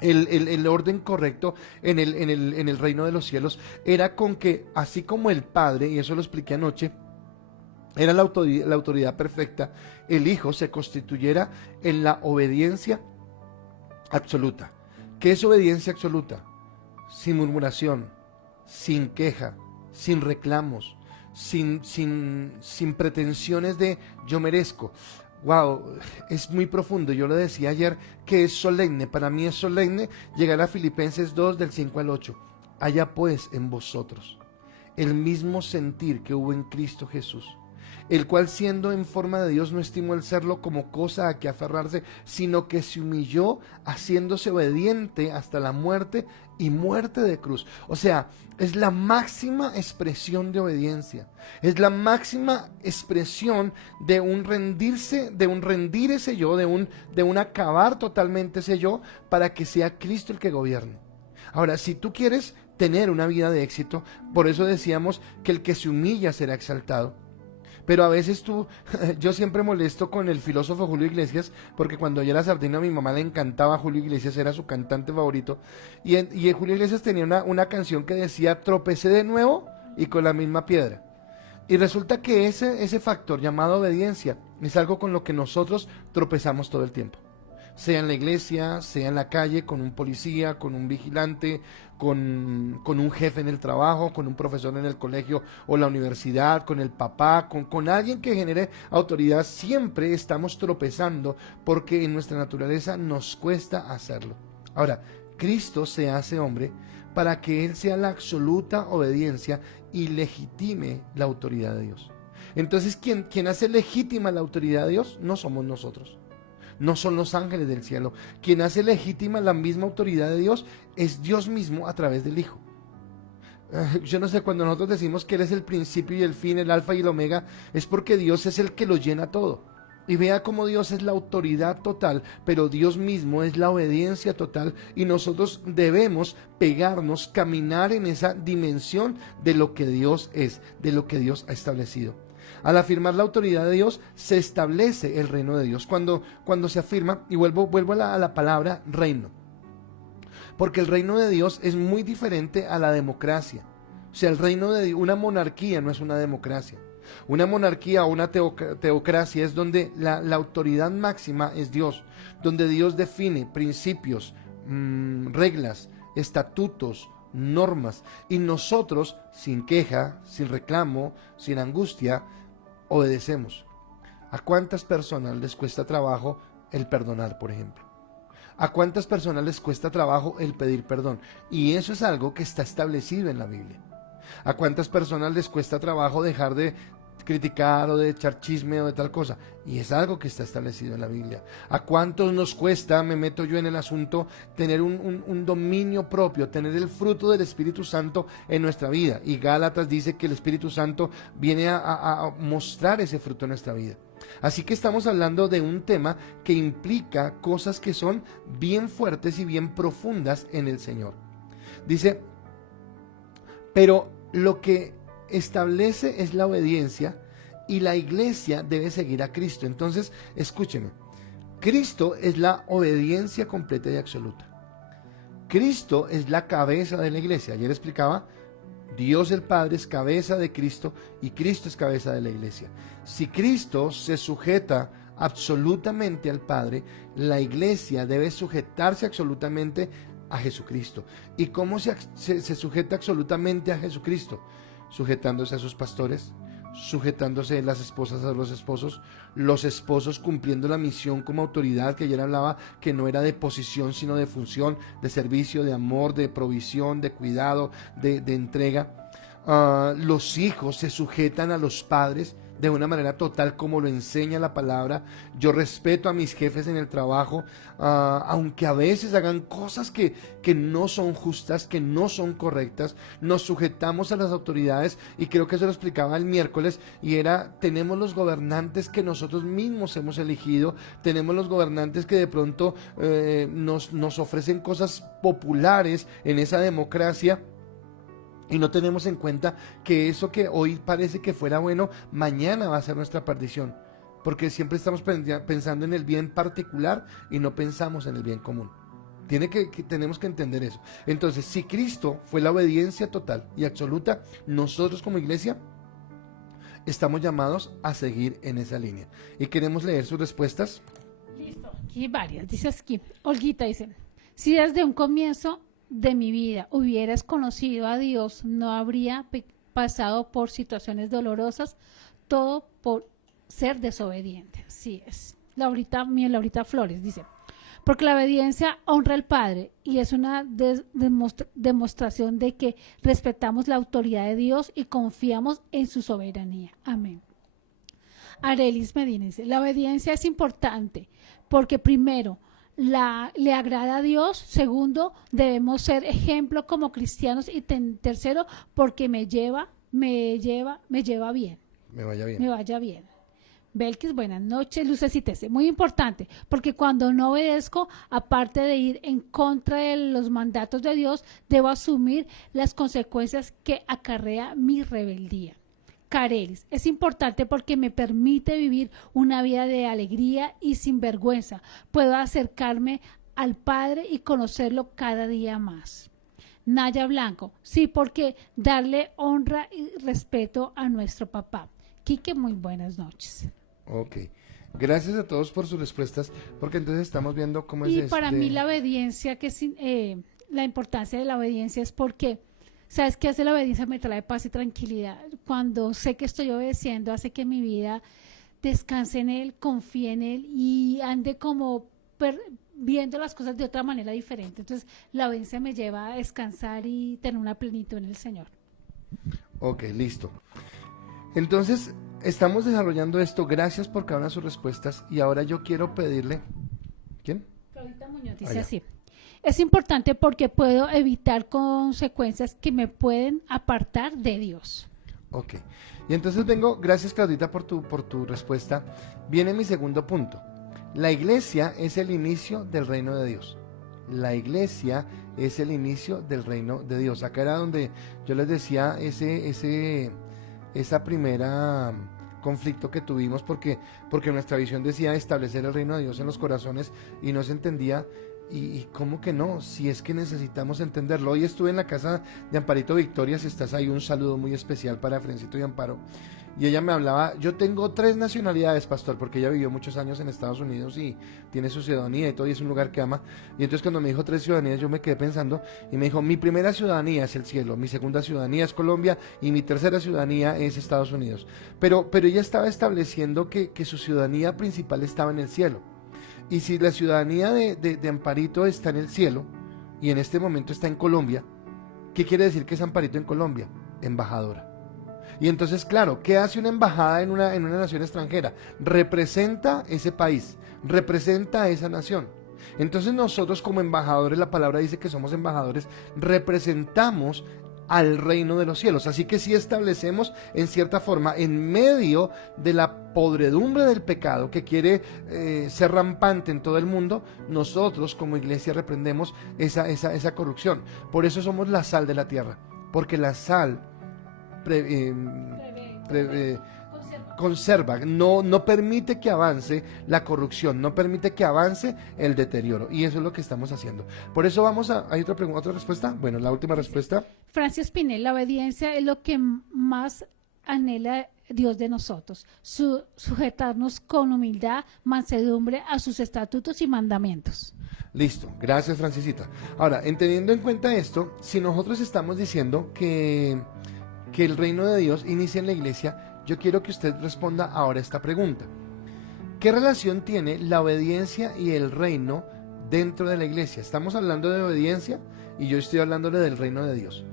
el orden correcto en el reino de los cielos, era con que así como el Padre, y eso lo expliqué anoche, era la autoridad perfecta, el Hijo se constituyera en la obediencia absoluta. ¿Qué es obediencia absoluta? Sin murmuración, sin queja, sin reclamos, sin pretensiones de yo merezco. Wow, es muy profundo. Yo lo decía ayer que es solemne. Para mí es solemne llegar a Filipenses 2 del 5 al 8. haya pues en vosotros el mismo sentir que hubo en Cristo Jesús, el cual siendo en forma de Dios no estimó el serlo como cosa a que aferrarse, sino que se humilló haciéndose obediente hasta la muerte y muerte de cruz. O sea, es la máxima expresión de obediencia, es la máxima expresión de un rendirse, de un rendir ese yo, de un acabar totalmente ese yo para que sea Cristo el que gobierne. Ahora, si tú quieres tener una vida de éxito, por eso decíamos que el que se humilla será exaltado. Pero a veces yo siempre molesto con el filósofo Julio Iglesias, porque cuando yo era sardina a mi mamá le encantaba Julio Iglesias, era su cantante favorito, y Julio Iglesias tenía una canción que decía: tropecé de nuevo y con la misma piedra. Y resulta que ese factor llamado obediencia es algo con lo que nosotros tropezamos todo el tiempo. Sea en la iglesia, sea en la calle, con un policía, con un vigilante, con un jefe en el trabajo, con un profesor en el colegio o la universidad, con el papá, con alguien que genere autoridad. Siempre estamos tropezando porque en nuestra naturaleza nos cuesta hacerlo. Ahora, Cristo se hace hombre para que Él sea la absoluta obediencia y legitime la autoridad de Dios. Entonces, quien hace legítima la autoridad de Dios no somos nosotros. No son los ángeles del cielo. Quien hace legítima la misma autoridad de Dios es Dios mismo a través del Hijo. Yo no sé, cuando nosotros decimos que Él es el principio y el fin, el alfa y el omega, es porque Dios es el que lo llena todo. Y vea cómo Dios es la autoridad total, pero Dios mismo es la obediencia total, y nosotros debemos pegarnos, caminar en esa dimensión de lo que Dios es, de lo que Dios ha establecido. Al afirmar la autoridad de Dios, se establece el reino de Dios. Cuando se afirma, y vuelvo a la palabra reino, porque el reino de Dios es muy diferente a la democracia. O sea, el reino de una monarquía no es una democracia. Una monarquía o una teocracia es donde la autoridad máxima es Dios, donde Dios define principios, reglas, estatutos, normas, y nosotros, sin queja, sin reclamo, sin angustia, obedecemos. ¿A cuántas personas les cuesta trabajo el perdonar, por ejemplo? ¿A cuántas personas les cuesta trabajo el pedir perdón? Y eso es algo que está establecido en la Biblia. ¿A cuántas personas les cuesta trabajo dejar de criticar o de echar chisme o de tal cosa? Y es algo que está establecido en la Biblia. ¿A cuántos nos cuesta, me meto yo en el asunto, tener un dominio propio, tener el fruto del Espíritu Santo en nuestra vida? Y Gálatas dice que el Espíritu Santo viene a mostrar ese fruto en nuestra vida. Así que estamos hablando de un tema que implica cosas que son bien fuertes y bien profundas en el Señor. Dice, pero lo que establece es la obediencia, y la iglesia debe seguir a Cristo. Entonces, escúcheme, Cristo es la obediencia completa y absoluta. Cristo es la cabeza de la iglesia. Ayer explicaba, Dios el Padre es cabeza de Cristo y Cristo es cabeza de la iglesia. Si Cristo se sujeta absolutamente al Padre, la iglesia debe sujetarse absolutamente a Jesucristo. ¿Y cómo se sujeta absolutamente a Jesucristo? Sujetándose a sus pastores, sujetándose las esposas a los esposos cumpliendo la misión como autoridad, que ayer hablaba, que no era de posición sino de función, de servicio, de amor, de provisión, de cuidado, de entrega. Los hijos se sujetan a los padres de una manera total, como lo enseña la palabra. Yo respeto a mis jefes en el trabajo, aunque a veces hagan cosas que no son justas, que no son correctas. Nos sujetamos a las autoridades, y creo que eso lo explicaba el miércoles, y era, tenemos los gobernantes que nosotros mismos hemos elegido, tenemos los gobernantes que de pronto nos ofrecen cosas populares en esa democracia, y no tenemos en cuenta que eso que hoy parece que fuera bueno, mañana va a ser nuestra perdición. Porque siempre estamos pensando en el bien particular y no pensamos en el bien común. Tenemos que entender eso. Entonces, si Cristo fue la obediencia total y absoluta, nosotros como iglesia estamos llamados a seguir en esa línea. ¿Y queremos leer sus respuestas? Listo, aquí varias. Dice aquí, Olguita dice, si desde un comienzo de mi vida hubieras conocido a Dios, no habría pasado por situaciones dolorosas, todo por ser desobediente. Así es. Laurita Flores dice, porque la obediencia honra al Padre y es una demostración de que respetamos la autoridad de Dios y confiamos en su soberanía. Amén. Arelis Medina dice, la obediencia es importante porque primero, le agrada a Dios, segundo, debemos ser ejemplo como cristianos y tercero, porque me lleva bien, Me vaya bien. me vaya bien. Belkis, buenas noches, Lucecitese. Muy importante, porque cuando no obedezco, aparte de ir en contra de los mandatos de Dios, debo asumir las consecuencias que acarrea mi rebeldía. Carelis, es importante porque me permite vivir una vida de alegría y sin vergüenza. Puedo acercarme al Padre y conocerlo cada día más. Naya Blanco, sí, porque darle honra y respeto a nuestro papá. Quique, muy buenas noches. Ok. Gracias a todos por sus respuestas, porque entonces estamos viendo cómo es Y para mí la obediencia, la importancia de la obediencia es porque, ¿sabes qué hace la obediencia? Me trae paz y tranquilidad. Cuando sé que estoy obedeciendo, hace que mi vida descanse en Él, confíe en Él y ande como viendo las cosas de otra manera diferente. Entonces, la obediencia me lleva a descansar y tener una plenitud en el Señor. Ok, listo. Entonces, estamos desarrollando esto. Gracias por cada una de sus respuestas. Y ahora yo quiero pedirle... ¿Quién? Claudita Muñoz dice Allá. así. Es importante porque puedo evitar consecuencias que me pueden apartar de Dios. Ok. Y entonces vengo, gracias Claudita por tu respuesta. Viene mi segundo punto. La iglesia es el inicio del reino de Dios. La iglesia es el inicio del reino de Dios. Acá era donde yo les decía esa primera conflicto que tuvimos porque nuestra visión decía establecer el reino de Dios en los corazones y no se entendía. Y cómo que no, si es que necesitamos entenderlo. Hoy estuve en la casa de Amparito Victoria, si estás ahí, un saludo muy especial para Frencito y Amparo. Y ella me hablaba, yo tengo 3 nacionalidades, pastor, porque ella vivió muchos años en Estados Unidos y tiene su ciudadanía y todo, y es un lugar que ama. Y entonces cuando me dijo 3 ciudadanías, yo me quedé pensando y me dijo, mi primera ciudadanía es el cielo, mi segunda ciudadanía es Colombia y mi tercera ciudadanía es Estados Unidos. Pero ella estaba estableciendo que su ciudadanía principal estaba en el cielo. Y si la ciudadanía de Amparito está en el cielo y en este momento está en Colombia, ¿qué quiere decir que es Amparito en Colombia? Embajadora. Y entonces, claro, ¿qué hace una embajada en una nación extranjera? Representa ese país, representa a esa nación. Entonces nosotros como embajadores, la palabra dice que somos embajadores, representamos al reino de los cielos. Así que si establecemos en cierta forma en medio de la podredumbre del pecado que quiere ser rampante en todo el mundo, nosotros como iglesia reprendemos esa corrupción. Por eso somos la sal de la tierra, porque la sal conserva, no permite que avance la corrupción, no permite que avance el deterioro, y eso es lo que estamos haciendo. Por eso ¿hay otra respuesta? Bueno, la última respuesta. Francis Pinel, la obediencia es lo que más anhela Dios de nosotros, sujetarnos con humildad, mansedumbre a sus estatutos y mandamientos. Listo, gracias Francisita. Ahora, teniendo en cuenta esto, si nosotros estamos diciendo que el reino de Dios inicia en la iglesia, yo quiero que usted responda ahora esta pregunta. ¿Qué relación tiene la obediencia y el reino dentro de la iglesia? Estamos hablando de obediencia y yo estoy hablándole del reino de Dios.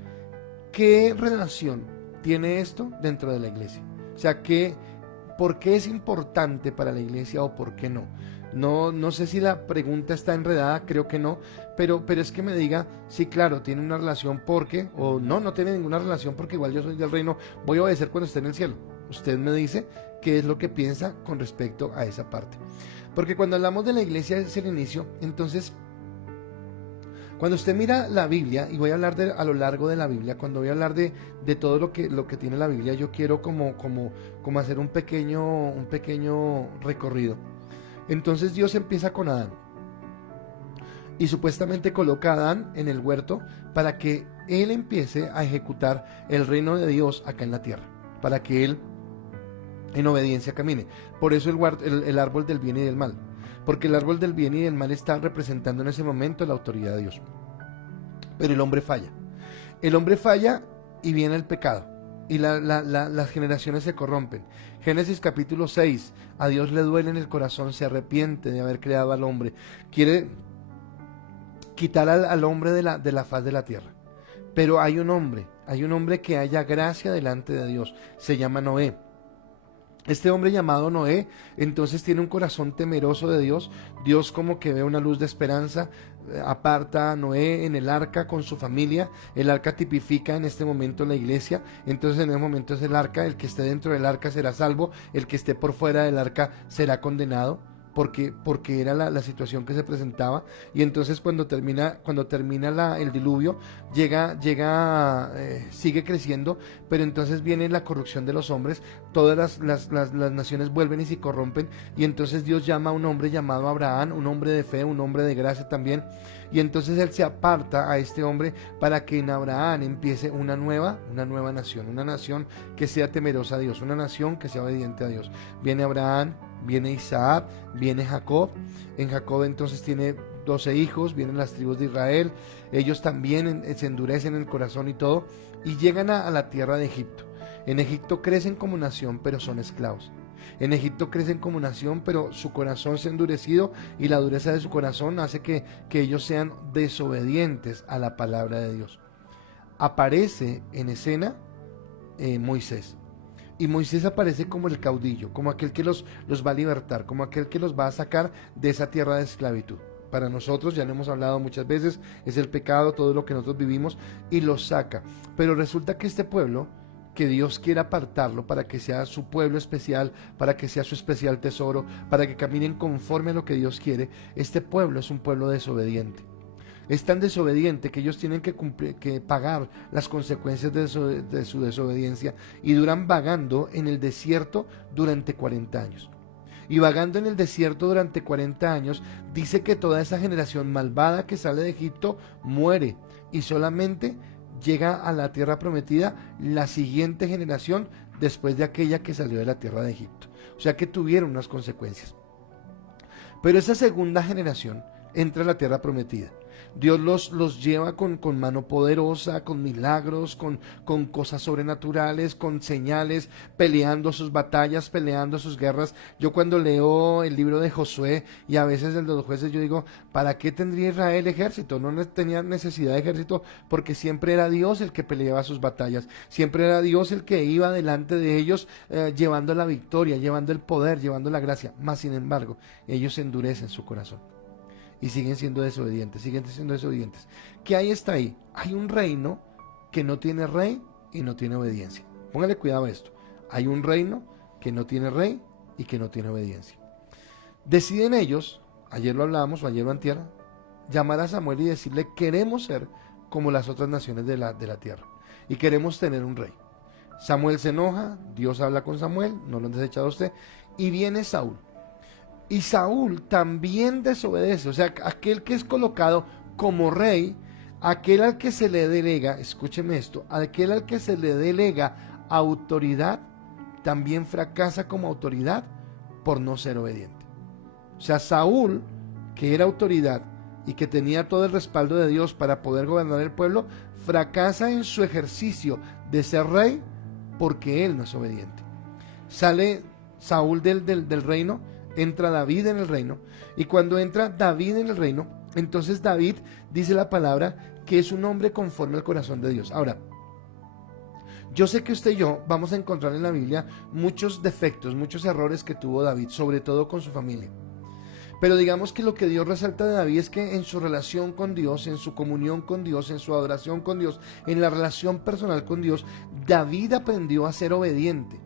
¿Qué relación tiene esto dentro de la iglesia? O sea, ¿por qué es importante para la iglesia o por qué no? No sé si la pregunta está enredada, creo que no, pero es que me diga, sí, claro, tiene una relación porque, o no tiene ninguna relación porque igual yo soy del reino, voy a obedecer cuando esté en el cielo. Usted me dice qué es lo que piensa con respecto a esa parte. Porque cuando hablamos de la iglesia es el inicio, entonces, cuando usted mira la Biblia, y voy a hablar a lo largo de la Biblia, cuando voy a hablar de todo lo que tiene la Biblia, yo quiero como hacer un pequeño recorrido. Entonces Dios empieza con Adán y supuestamente coloca a Adán en el huerto para que él empiece a ejecutar el reino de Dios acá en la tierra, para que él en obediencia camine. Por eso el árbol del bien y del mal, porque el árbol del bien y del mal está representando en ese momento la autoridad de Dios. Pero el hombre falla y viene el pecado. y las generaciones se corrompen. Génesis capítulo 6, a Dios le duele en el corazón, se arrepiente de haber creado al hombre, quiere quitar al hombre de la faz de la tierra. Pero hay un hombre que haya gracia delante de Dios, se llama Noé. Este hombre llamado Noé, entonces tiene un corazón temeroso de Dios. Dios como que ve una luz de esperanza, aparta a Noé en el arca con su familia. El arca tipifica en este momento la iglesia. Entonces en ese momento es el arca, el que esté dentro del arca será salvo, el que esté por fuera del arca será condenado. Porque era la situación que se presentaba. Y entonces cuando termina el diluvio, sigue creciendo, pero entonces viene la corrupción de los hombres, todas las naciones vuelven y se corrompen, y entonces Dios llama a un hombre llamado Abraham, un hombre de fe, un hombre de gracia también, y entonces él se aparta a este hombre para que en Abraham empiece una nueva nación, una nación que sea temerosa a Dios, una nación que sea obediente a Dios. Viene Abraham, viene Isaac, viene Jacob. En Jacob entonces tiene 12 hijos, vienen las tribus de Israel, ellos también se endurecen en el corazón y todo, y llegan a la tierra de Egipto. En Egipto crecen como nación, pero son esclavos. En Egipto crecen como nación, pero su corazón se ha endurecido, y la dureza de su corazón hace que ellos sean desobedientes a la palabra de Dios. Aparece en escena Moisés. Y Moisés aparece como el caudillo, como aquel que los va a libertar, como aquel que los va a sacar de esa tierra de esclavitud. Para nosotros, ya lo hemos hablado muchas veces, es el pecado, todo lo que nosotros vivimos, y los saca. Pero resulta que este pueblo, que Dios quiere apartarlo para que sea su pueblo especial, para que sea su especial tesoro, para que caminen conforme a lo que Dios quiere, este pueblo es un pueblo desobediente. Es tan desobediente que ellos tienen que pagar las consecuencias de su desobediencia, y duran vagando en el desierto durante 40 años. Y vagando en el desierto durante 40 años, dice que toda esa generación malvada que sale de Egipto muere, y solamente llega a la tierra prometida la siguiente generación después de aquella que salió de la tierra de Egipto. O sea que tuvieron unas consecuencias. Pero esa segunda generación entra a la tierra prometida. Dios los lleva con mano poderosa, con milagros, con cosas sobrenaturales, con señales, peleando sus batallas, peleando sus guerras. Yo cuando leo el libro de Josué y a veces el de los jueces, yo digo, ¿para qué tendría Israel ejército? No tenía necesidad de ejército, porque siempre era Dios el que peleaba sus batallas, siempre era Dios el que iba delante de ellos, llevando la victoria, llevando el poder, llevando la gracia. Mas sin embargo, ellos endurecen su corazón y siguen siendo desobedientes. ¿Qué hay está ahí? Hay un reino que no tiene rey y no tiene obediencia. Póngale cuidado a esto. Hay un reino que no tiene rey y que no tiene obediencia. Deciden ellos, ayer lo hablábamos o ayer o antier, llamar a Samuel y decirle: queremos ser como las otras naciones de la tierra y queremos tener un rey. Samuel se enoja, Dios habla con Samuel, no lo han desechado a usted, y viene Saúl. Y Saúl también desobedece, o sea, aquel que es colocado como rey, aquel al que se le delega, escúcheme esto, aquel al que se le delega autoridad, también fracasa como autoridad por no ser obediente. O sea, Saúl, que era autoridad y que tenía todo el respaldo de Dios para poder gobernar el pueblo, fracasa en su ejercicio de ser rey porque él no es obediente. Sale Saúl del reino, entra David en el reino, y cuando entra David en el reino, entonces David, dice la palabra, que es un hombre conforme al corazón de Dios. Ahora, yo sé que usted y yo vamos a encontrar en la Biblia muchos defectos, muchos errores que tuvo David, sobre todo con su familia. Pero digamos que lo que Dios resalta de David es que en su relación con Dios, en su comunión con Dios, en su adoración con Dios, en la relación personal con Dios, David aprendió a ser obediente,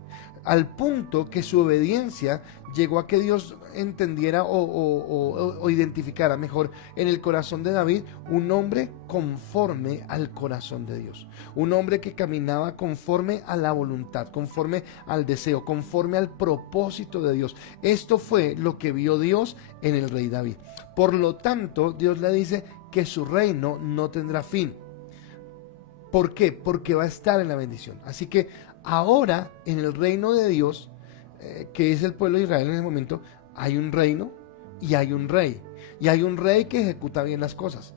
al punto que su obediencia llegó a que Dios entendiera o identificara mejor en el corazón de David un hombre conforme al corazón de Dios, un hombre que caminaba conforme a la voluntad, conforme al deseo, conforme al propósito de Dios. Esto fue lo que vio Dios en el rey David. Por lo tanto, Dios le dice que su reino no tendrá fin. ¿Por qué? Porque va a estar en la bendición. Así que ahora en el reino de Dios, que es el pueblo de Israel en ese momento, hay un reino y hay un rey. Y hay un rey que ejecuta bien las cosas.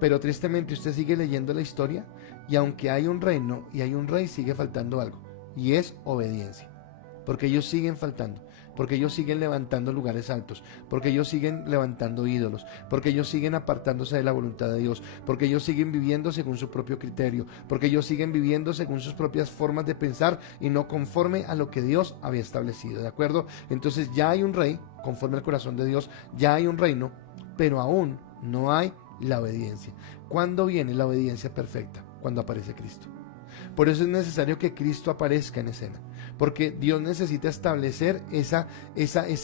Pero tristemente usted sigue leyendo la historia y aunque hay un reino y hay un rey, sigue faltando algo. y es obediencia. Porque ellos siguen faltando, porque ellos siguen levantando lugares altos, porque ellos siguen levantando ídolos, porque ellos siguen apartándose de la voluntad de Dios, porque ellos siguen viviendo según su propio criterio, porque ellos siguen viviendo según sus propias formas de pensar y no conforme a lo que Dios había establecido, ¿de acuerdo? Entonces ya hay un rey, conforme al corazón de Dios, ya hay un reino, pero aún no hay la obediencia. ¿Cuándo viene la obediencia perfecta? Cuando aparece Cristo. Por eso es necesario que Cristo aparezca en escena, porque Dios necesita establecer esa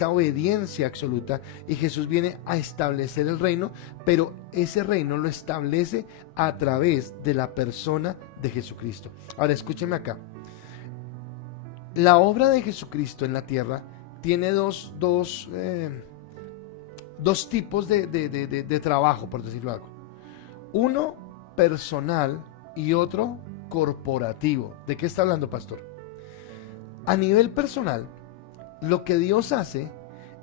obediencia absoluta, y Jesús viene a establecer el reino, pero ese reino lo establece a través de la persona de Jesucristo. Ahora escúcheme acá, la obra de Jesucristo en la tierra tiene dos tipos de trabajo, por decirlo algo. Uno personal y otro corporativo. ¿De qué está hablando, pastor? A nivel personal, lo que Dios hace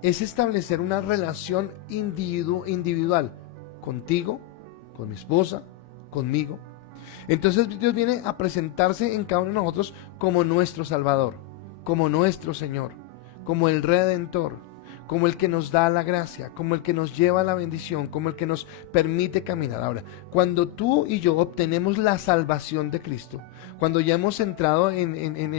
es establecer una relación individual contigo, con mi esposa, conmigo. Entonces Dios viene a presentarse en cada uno de nosotros como nuestro Salvador, como nuestro Señor, como el Redentor, como el que nos da la gracia, como el que nos lleva a la bendición, como el que nos permite caminar. Ahora, cuando tú y yo obtenemos la salvación de Cristo, cuando ya hemos entrado en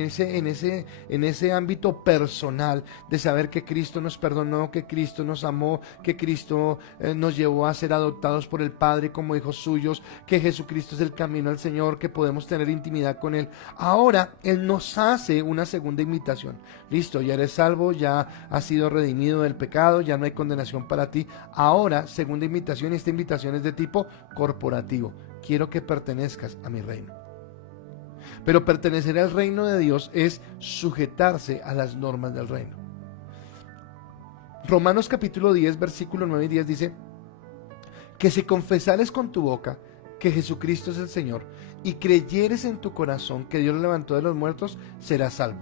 ese ámbito personal de saber que Cristo nos perdonó, que Cristo nos amó, que Cristo nos llevó a ser adoptados por el Padre como hijos suyos, que Jesucristo es el camino al Señor, que podemos tener intimidad con Él. Ahora Él nos hace una segunda invitación. Listo, ya eres salvo, ya has sido redimido del pecado, ya no hay condenación para ti. Ahora, segunda invitación, y esta invitación es de tipo corporativo. Quiero que pertenezcas a mi reino. Pero pertenecer al reino de Dios es sujetarse a las normas del reino. Romanos capítulo 10, versículo 9 y 10 dice que si confesares con tu boca que Jesucristo es el Señor y creyeres en tu corazón que Dios lo levantó de los muertos, serás salvo.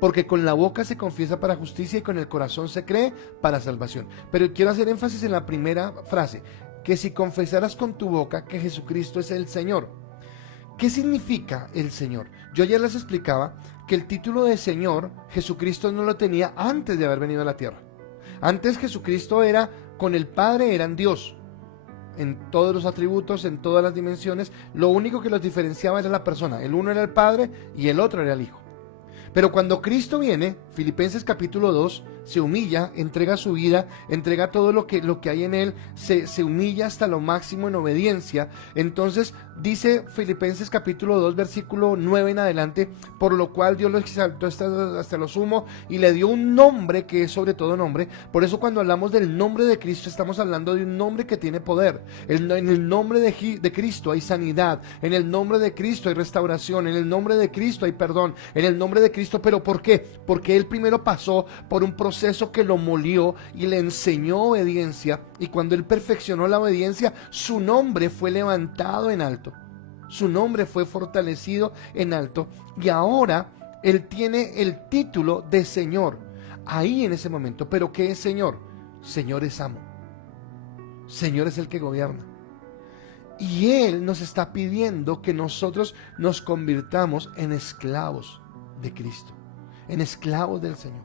Porque con la boca se confiesa para justicia y con el corazón se cree para salvación. Pero quiero hacer énfasis en la primera frase, que si confesaras con tu boca que Jesucristo es el Señor. ¿Qué significa el Señor? Yo ayer les explicaba que el título de Señor Jesucristo no lo tenía antes de haber venido a la tierra. Antes Jesucristo era, con el Padre eran Dios, en todos los atributos, en todas las dimensiones. Lo único que los diferenciaba era la persona. El uno era el Padre y el otro era el Hijo. Pero cuando Cristo viene, Filipenses capítulo 2, se humilla, entrega su vida, entrega todo lo que hay en él, se humilla hasta lo máximo en obediencia. Entonces dice Filipenses capítulo 2, versículo 9 en adelante, por lo cual Dios lo exaltó hasta lo sumo y le dio un nombre que es sobre todo nombre. Por eso cuando hablamos del nombre de Cristo, estamos hablando de un nombre que tiene poder. En el nombre de Cristo hay sanidad, en el nombre de Cristo hay restauración, en el nombre de Cristo hay perdón, en el nombre de Cristo. ¿Pero por qué? Porque Él primero pasó por un proceso que lo molió y le enseñó obediencia, y cuando Él perfeccionó la obediencia, su nombre fue levantado en alto, su nombre fue fortalecido en alto, y ahora Él tiene el título de Señor, ahí en ese momento. ¿Pero qué es Señor? Señor es amo, Señor es el que gobierna, y Él nos está pidiendo que nosotros nos convirtamos en esclavos de Cristo, en esclavos del Señor.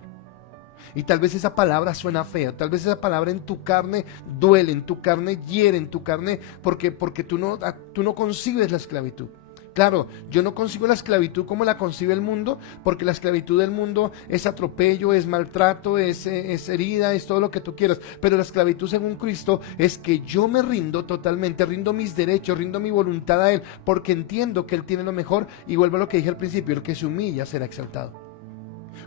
Y tal vez esa palabra suena fea, tal vez esa palabra en tu carne duele, en tu carne hiere, en tu carne, porque tú no concibes la esclavitud. Claro, yo no concibo la esclavitud como la concibe el mundo, porque la esclavitud del mundo es atropello, es maltrato, es herida, es todo lo que tú quieras. Pero la esclavitud según Cristo es que yo me rindo totalmente, rindo mis derechos, rindo mi voluntad a Él, porque entiendo que Él tiene lo mejor. Y vuelvo a lo que dije al principio, el que se humilla será exaltado.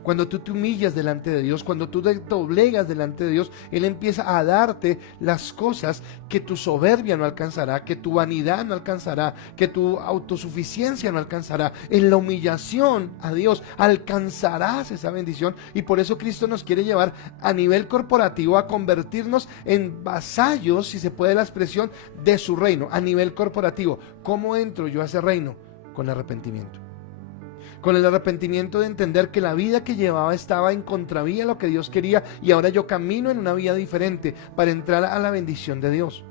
Cuando tú te humillas delante de Dios, cuando tú te doblegas delante de Dios, Él empieza a darte las cosas que tu soberbia no alcanzará, que tu vanidad no alcanzará, que tu autosuficiencia no alcanzará. En la humillación a Dios alcanzarás esa bendición, y por eso Cristo nos quiere llevar a nivel corporativo a convertirnos en vasallos, si se puede la expresión, de su reino, a nivel corporativo. ¿Cómo entro yo a ese reino? Con arrepentimiento. Con el arrepentimiento de entender que la vida que llevaba estaba en contravía a lo que Dios quería, y ahora yo camino en una vida diferente para entrar a la bendición de Dios.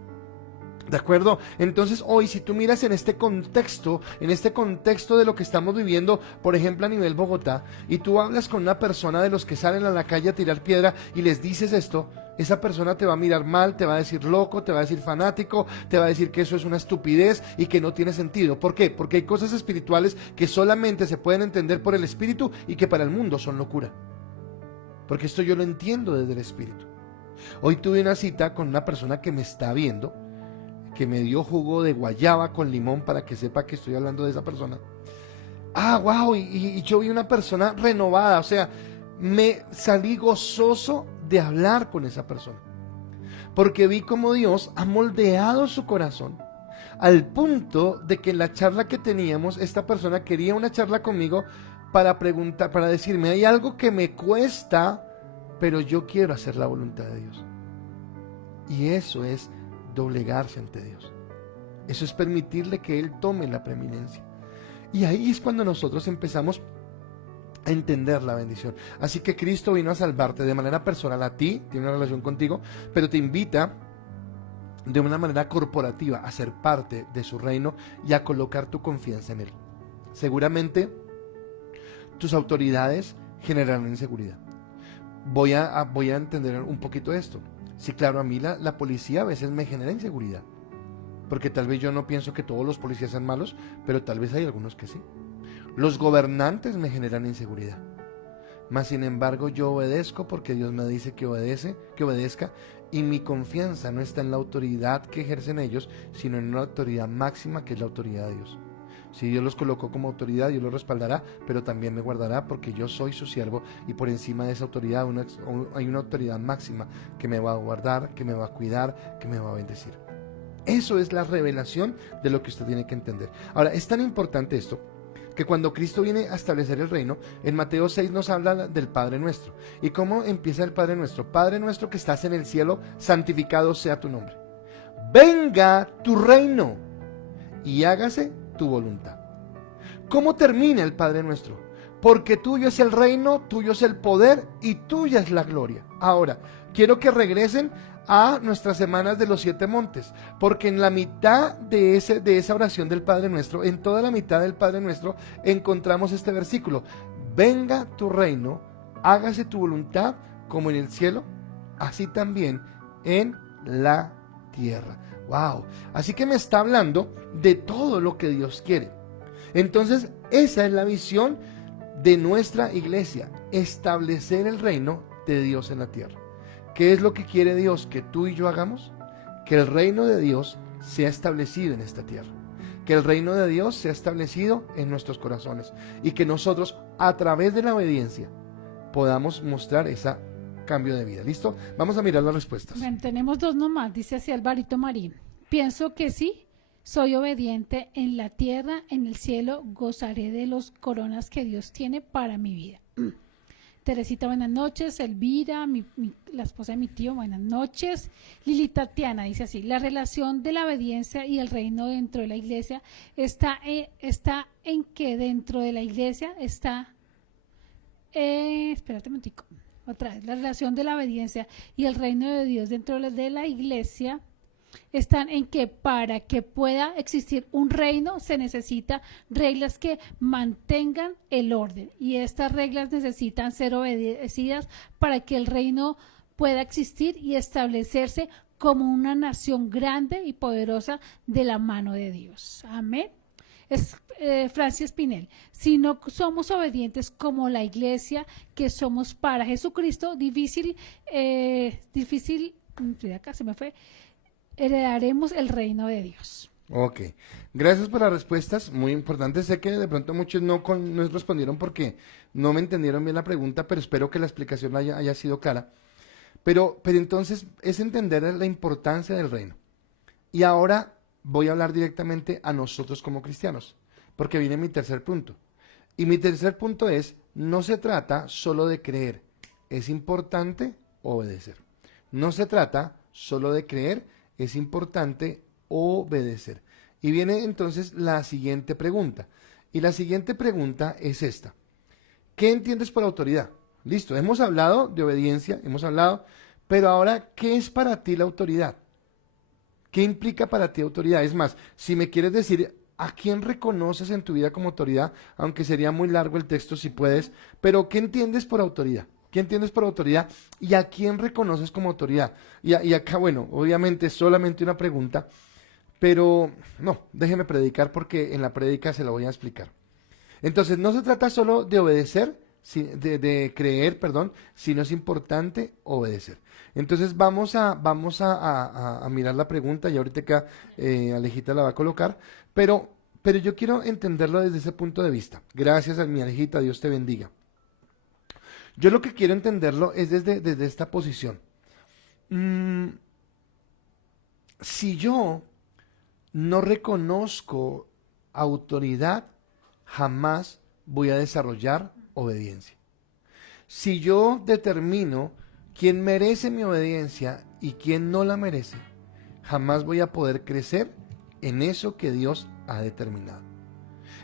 ¿De acuerdo? Entonces hoy, si tú miras en este contexto de lo que estamos viviendo, por ejemplo a nivel Bogotá, y tú hablas con una persona de los que salen a la calle a tirar piedra y les dices esto, esa persona te va a mirar mal, te va a decir loco, te va a decir fanático, te va a decir que eso es una estupidez y que no tiene sentido. ¿Por qué? Porque hay cosas espirituales que solamente se pueden entender por el espíritu y que para el mundo son locura. Porque esto yo lo entiendo desde el espíritu. Hoy tuve una cita con una persona que me está viendo, que me dio jugo de guayaba con limón para que sepa que estoy hablando de esa persona. Wow, y yo vi una persona renovada, o sea, me salí gozoso de hablar con esa persona, porque vi cómo Dios ha moldeado su corazón, al punto de que en la charla que teníamos, esta persona quería una charla conmigo para preguntar, para decirme, hay algo que me cuesta, pero yo quiero hacer la voluntad de Dios. Y eso es doblegarse ante Dios. Eso es permitirle que Él tome la preeminencia. Y ahí es cuando nosotros empezamos a entender la bendición. Así que Cristo vino a salvarte de manera personal a ti, tiene una relación contigo, pero te invita de una manera corporativa a ser parte de su reino y a colocar tu confianza en Él. Seguramente tus autoridades generarán inseguridad. Voy a entender un poquito esto. Sí, claro, a mí la policía a veces me genera inseguridad, porque tal vez yo no pienso que todos los policías sean malos, pero tal vez hay algunos que sí. Los gobernantes me generan inseguridad, mas sin embargo yo obedezco porque Dios me dice que obedezca, y mi confianza no está en la autoridad que ejercen ellos, sino en una autoridad máxima que es la autoridad de Dios. Si Dios los colocó como autoridad, Dios los respaldará, pero también me guardará porque yo soy su siervo, y por encima de esa autoridad hay una autoridad máxima que me va a guardar, que me va a cuidar, que me va a bendecir. Eso es la revelación de lo que usted tiene que entender. Ahora, es tan importante esto, que cuando Cristo viene a establecer el reino, en Mateo 6 nos habla del Padre Nuestro. ¿Y cómo empieza el Padre Nuestro? Padre nuestro que estás en el cielo, santificado sea tu nombre. Venga tu reino y hágase tu voluntad. ¿Cómo termina el Padre Nuestro? Porque tuyo es el reino, tuyo es el poder y tuya es la gloria. Ahora, quiero que regresen a nuestras semanas de los 7 montes, porque en la mitad de esa oración del Padre Nuestro, en toda la mitad del Padre Nuestro, encontramos este versículo: venga tu reino, hágase tu voluntad, como en el cielo, así también en la tierra. Wow, así que me está hablando de todo lo que Dios quiere. Entonces, esa es la visión de nuestra iglesia, establecer el reino de Dios en la tierra. ¿Qué es lo que quiere Dios que tú y yo hagamos? Que el reino de Dios sea establecido en esta tierra, que el reino de Dios sea establecido en nuestros corazones, y que nosotros, a través de la obediencia, podamos mostrar ese cambio de vida. ¿Listo? Vamos a mirar las respuestas. Bueno, tenemos 2 nomás, dice así Alvarito Marín. Pienso que sí, soy obediente en la tierra, en el cielo, gozaré de las coronas que Dios tiene para mi vida. Teresita, buenas noches. Elvira, la esposa de mi tío, buenas noches. Lili Tatiana dice así: la relación de la obediencia y el reino dentro de la iglesia está en que dentro de la iglesia está... espérate un momentico. Otra vez, la relación de la obediencia y el reino de Dios dentro de la iglesia están en que para que pueda existir un reino se necesitan reglas que mantengan el orden, y estas reglas necesitan ser obedecidas para que el reino pueda existir y establecerse como una nación grande y poderosa de la mano de Dios. Amén. Es Francis Pinel: si no somos obedientes como la iglesia que somos para Jesucristo, difícil, acá se me fue, heredaremos el reino de Dios. Ok, gracias por las respuestas, muy importantes. Sé que de pronto muchos no respondieron porque no me entendieron bien la pregunta, pero espero que la explicación haya sido clara. Pero entonces es entender la importancia del reino. Y ahora voy a hablar directamente a nosotros como cristianos, porque viene mi tercer punto. Y mi tercer punto es: no se trata solo de creer, es importante obedecer. No se trata solo de creer, es importante obedecer. Y viene entonces la siguiente pregunta. Y la siguiente pregunta es esta: ¿qué entiendes por autoridad? Listo, hemos hablado de obediencia, pero ahora, ¿qué es para ti la autoridad? ¿Qué implica para ti autoridad? Es más, si me quieres decir a quién reconoces en tu vida como autoridad, aunque sería muy largo el texto si puedes, pero ¿qué entiendes por autoridad? ¿Qué entiendes por autoridad y a quién reconoces como autoridad? Y acá, bueno, obviamente es solamente una pregunta, pero no, déjeme predicar porque en la prédica se lo voy a explicar. Entonces, no se trata solo de obedecer, de creer, perdón, sino es importante obedecer. Entonces, vamos a mirar la pregunta y ahorita acá Alejita la va a colocar, pero yo quiero entenderlo desde ese punto de vista. Gracias a mi Alejita, Dios te bendiga. Yo lo que quiero entenderlo es desde esta posición. Si yo no reconozco autoridad, jamás voy a desarrollar obediencia. Si yo determino quién merece mi obediencia y quién no la merece, jamás voy a poder crecer en eso que Dios ha determinado.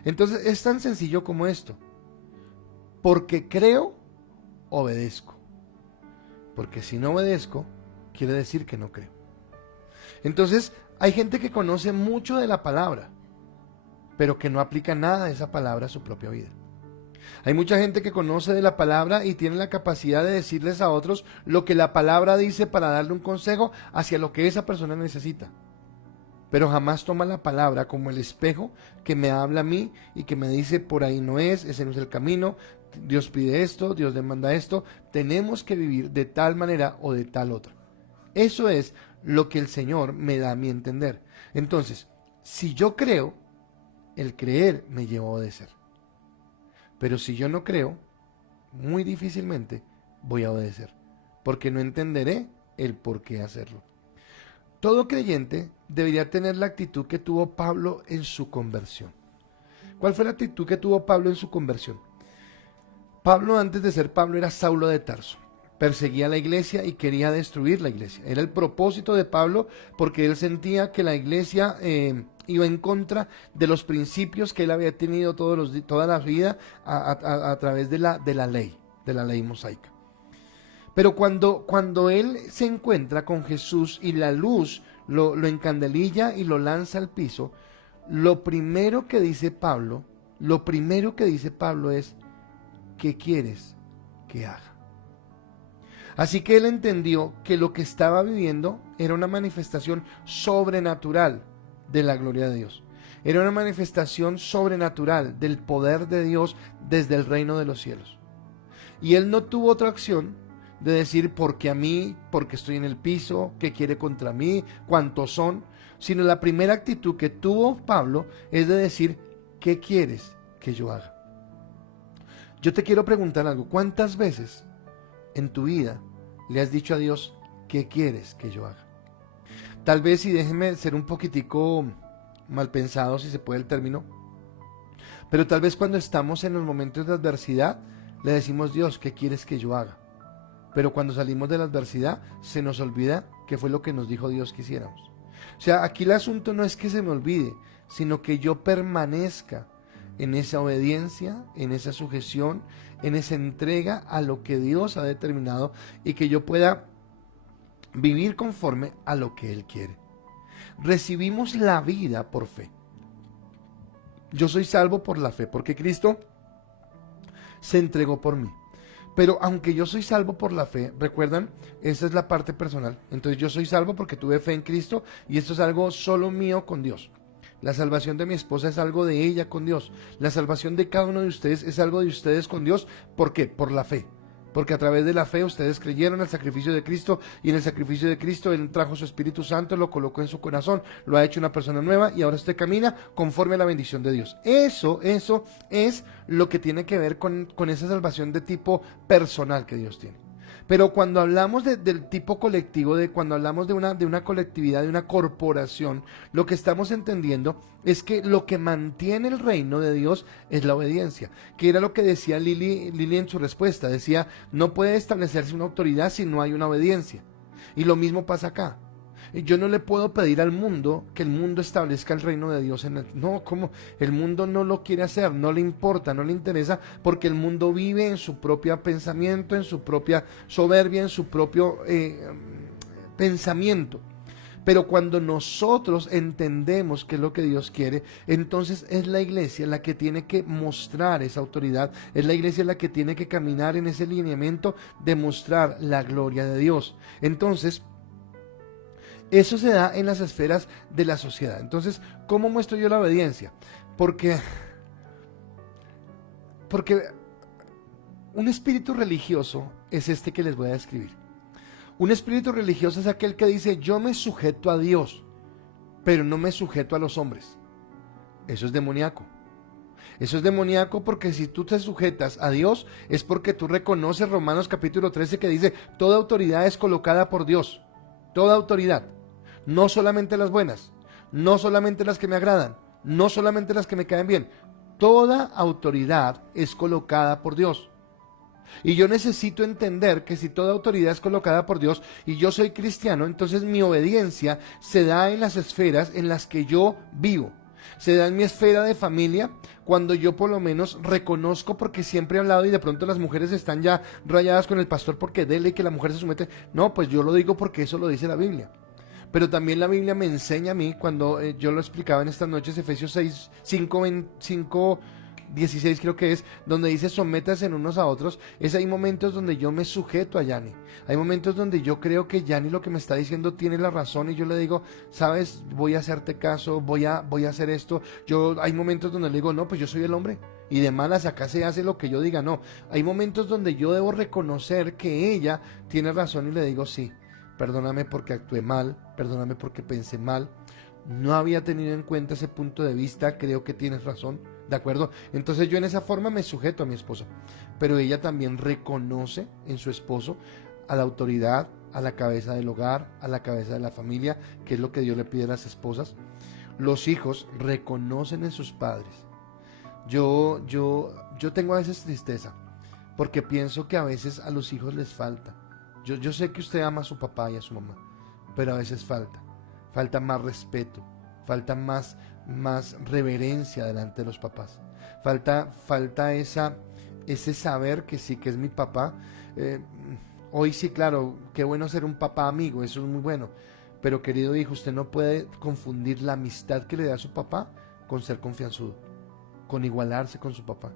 Entonces es tan sencillo como esto. Porque creo, obedezco. Porque si no obedezco, quiere decir que no creo. Entonces hay gente que conoce mucho de la palabra, pero que no aplica nada de esa palabra a su propia vida. Hay mucha gente que conoce de la palabra y tiene la capacidad de decirles a otros lo que la palabra dice para darle un consejo hacia lo que esa persona necesita. Pero jamás toma la palabra como el espejo que me habla a mí y que me dice por ahí no es, ese no es el camino, Dios pide esto, Dios demanda esto, tenemos que vivir de tal manera o de tal otra. Eso es lo que el Señor me da a mi entender. Entonces, si yo creo, el creer me lleva a obedecer. Pero si yo no creo, muy difícilmente voy a obedecer, porque no entenderé el por qué hacerlo. Todo creyente debería tener la actitud que tuvo Pablo en su conversión. ¿Cuál fue la actitud que tuvo Pablo en su conversión? Pablo, antes de ser Pablo, era Saulo de Tarso. Perseguía la iglesia y quería destruir la iglesia. Era el propósito de Pablo porque él sentía que la iglesia iba en contra de los principios que él había tenido toda la vida a través de la ley mosaica. Pero cuando él se encuentra con Jesús y la luz lo encandelilla y lo lanza al piso, lo primero que dice Pablo es: ¿qué quieres que haga? Así que él entendió que lo que estaba viviendo era una manifestación sobrenatural de la gloria de Dios. Era una manifestación sobrenatural del poder de Dios desde el reino de los cielos. Y él no tuvo otra acción de decir ¿por qué a mí? ¿Por qué estoy en el piso? ¿Qué quiere contra mí? ¿Cuántos son? Sino la primera actitud que tuvo Pablo es de decir ¿qué quieres que yo haga? Yo te quiero preguntar algo. ¿Cuántas veces en tu vida le has dicho a Dios qué quieres que yo haga? Tal vez, y déjeme ser un poquitico mal pensado, si se puede el término, pero tal vez cuando estamos en los momentos de adversidad le decimos: Dios, ¿qué quieres que yo haga? Pero cuando salimos de la adversidad se nos olvida qué fue lo que nos dijo Dios que hiciéramos. O sea, aquí el asunto no es que se me olvide, sino que yo permanezca en esa obediencia, en esa sujeción, en esa entrega a lo que Dios ha determinado y que yo pueda vivir conforme a lo que Él quiere. Recibimos la vida por fe. Yo soy salvo por la fe, porque Cristo se entregó por mí. Pero aunque yo soy salvo por la fe, recuerdan, esa es la parte personal. Entonces yo soy salvo porque tuve fe en Cristo y esto es algo solo mío con Dios. La salvación de mi esposa es algo de ella con Dios. La salvación de cada uno de ustedes es algo de ustedes con Dios. ¿Por qué? Por la fe. Porque a través de la fe ustedes creyeron el sacrificio de Cristo y en el sacrificio de Cristo Él trajo su Espíritu Santo, lo colocó en su corazón, lo ha hecho una persona nueva y ahora usted camina conforme a la bendición de Dios. Eso es lo que tiene que ver con esa salvación de tipo personal que Dios tiene. Pero cuando hablamos del tipo colectivo, cuando hablamos de una colectividad, de una corporación, lo que estamos entendiendo es que lo que mantiene el reino de Dios es la obediencia, que era lo que decía Lili en su respuesta. Decía, no puede establecerse una autoridad si no hay una obediencia. Y lo mismo pasa acá. Yo no le puedo pedir al mundo que el mundo establezca el reino de Dios no, ¿cómo? El mundo no lo quiere hacer, no le importa, no le interesa, porque el mundo vive en su propio pensamiento, en su propia soberbia, en su propio pensamiento. Pero cuando nosotros entendemos qué es lo que Dios quiere, entonces es la iglesia la que tiene que mostrar esa autoridad, es la iglesia la que tiene que caminar en ese lineamiento de mostrar la gloria de Dios. Entonces, eso se da en las esferas de la sociedad. Entonces, ¿cómo muestro yo la obediencia? Porque un espíritu religioso es este que les voy a describir. Un espíritu religioso es aquel que dice, yo me sujeto a Dios, pero no me sujeto a los hombres. Eso es demoníaco. Eso es demoníaco porque si tú te sujetas a Dios, es porque tú reconoces Romanos capítulo 13 que dice, toda autoridad es colocada por Dios. Toda autoridad. No solamente las buenas, no solamente las que me agradan, no solamente las que me caen bien. Toda autoridad es colocada por Dios. Y yo necesito entender que si toda autoridad es colocada por Dios y yo soy cristiano, entonces mi obediencia se da en las esferas en las que yo vivo. Se da en mi esfera de familia, cuando yo por lo menos reconozco, porque siempre he hablado y de pronto las mujeres están ya rayadas con el pastor porque dele que la mujer se somete. No, pues yo lo digo porque eso lo dice la Biblia. Pero también la Biblia me enseña a mí, cuando yo lo explicaba en estas noches, Efesios 6, 5, 16 creo que es, donde dice sométanse unos a otros, hay momentos donde yo me sujeto a Yani, hay momentos donde yo creo que Yani lo que me está diciendo tiene la razón y yo le digo, sabes, voy a hacerte caso, voy a hacer esto. Hay momentos donde le digo, no, pues yo soy el hombre y de malas acá se hace lo que yo diga. No, hay momentos donde yo debo reconocer que ella tiene razón y le digo, sí, perdóname porque actué mal, perdóname porque pensé mal, no había tenido en cuenta ese punto de vista, creo que tienes razón. ¿De acuerdo? Entonces yo en esa forma me sujeto a mi esposa, pero ella también reconoce en su esposo a la autoridad, a la cabeza del hogar, a la cabeza de la familia, que es lo que Dios le pide a las esposas. Los hijos reconocen en sus padres. Yo tengo a veces tristeza, porque pienso que a veces a los hijos les falta. Yo sé que usted ama a su papá y a su mamá, pero a veces falta más respeto, falta más reverencia delante de los papás, falta ese saber que sí que es mi papá. Hoy sí, claro, qué bueno ser un papá amigo, eso es muy bueno, pero querido hijo, usted no puede confundir la amistad que le da a su papá con ser confianzudo, con igualarse con su papá,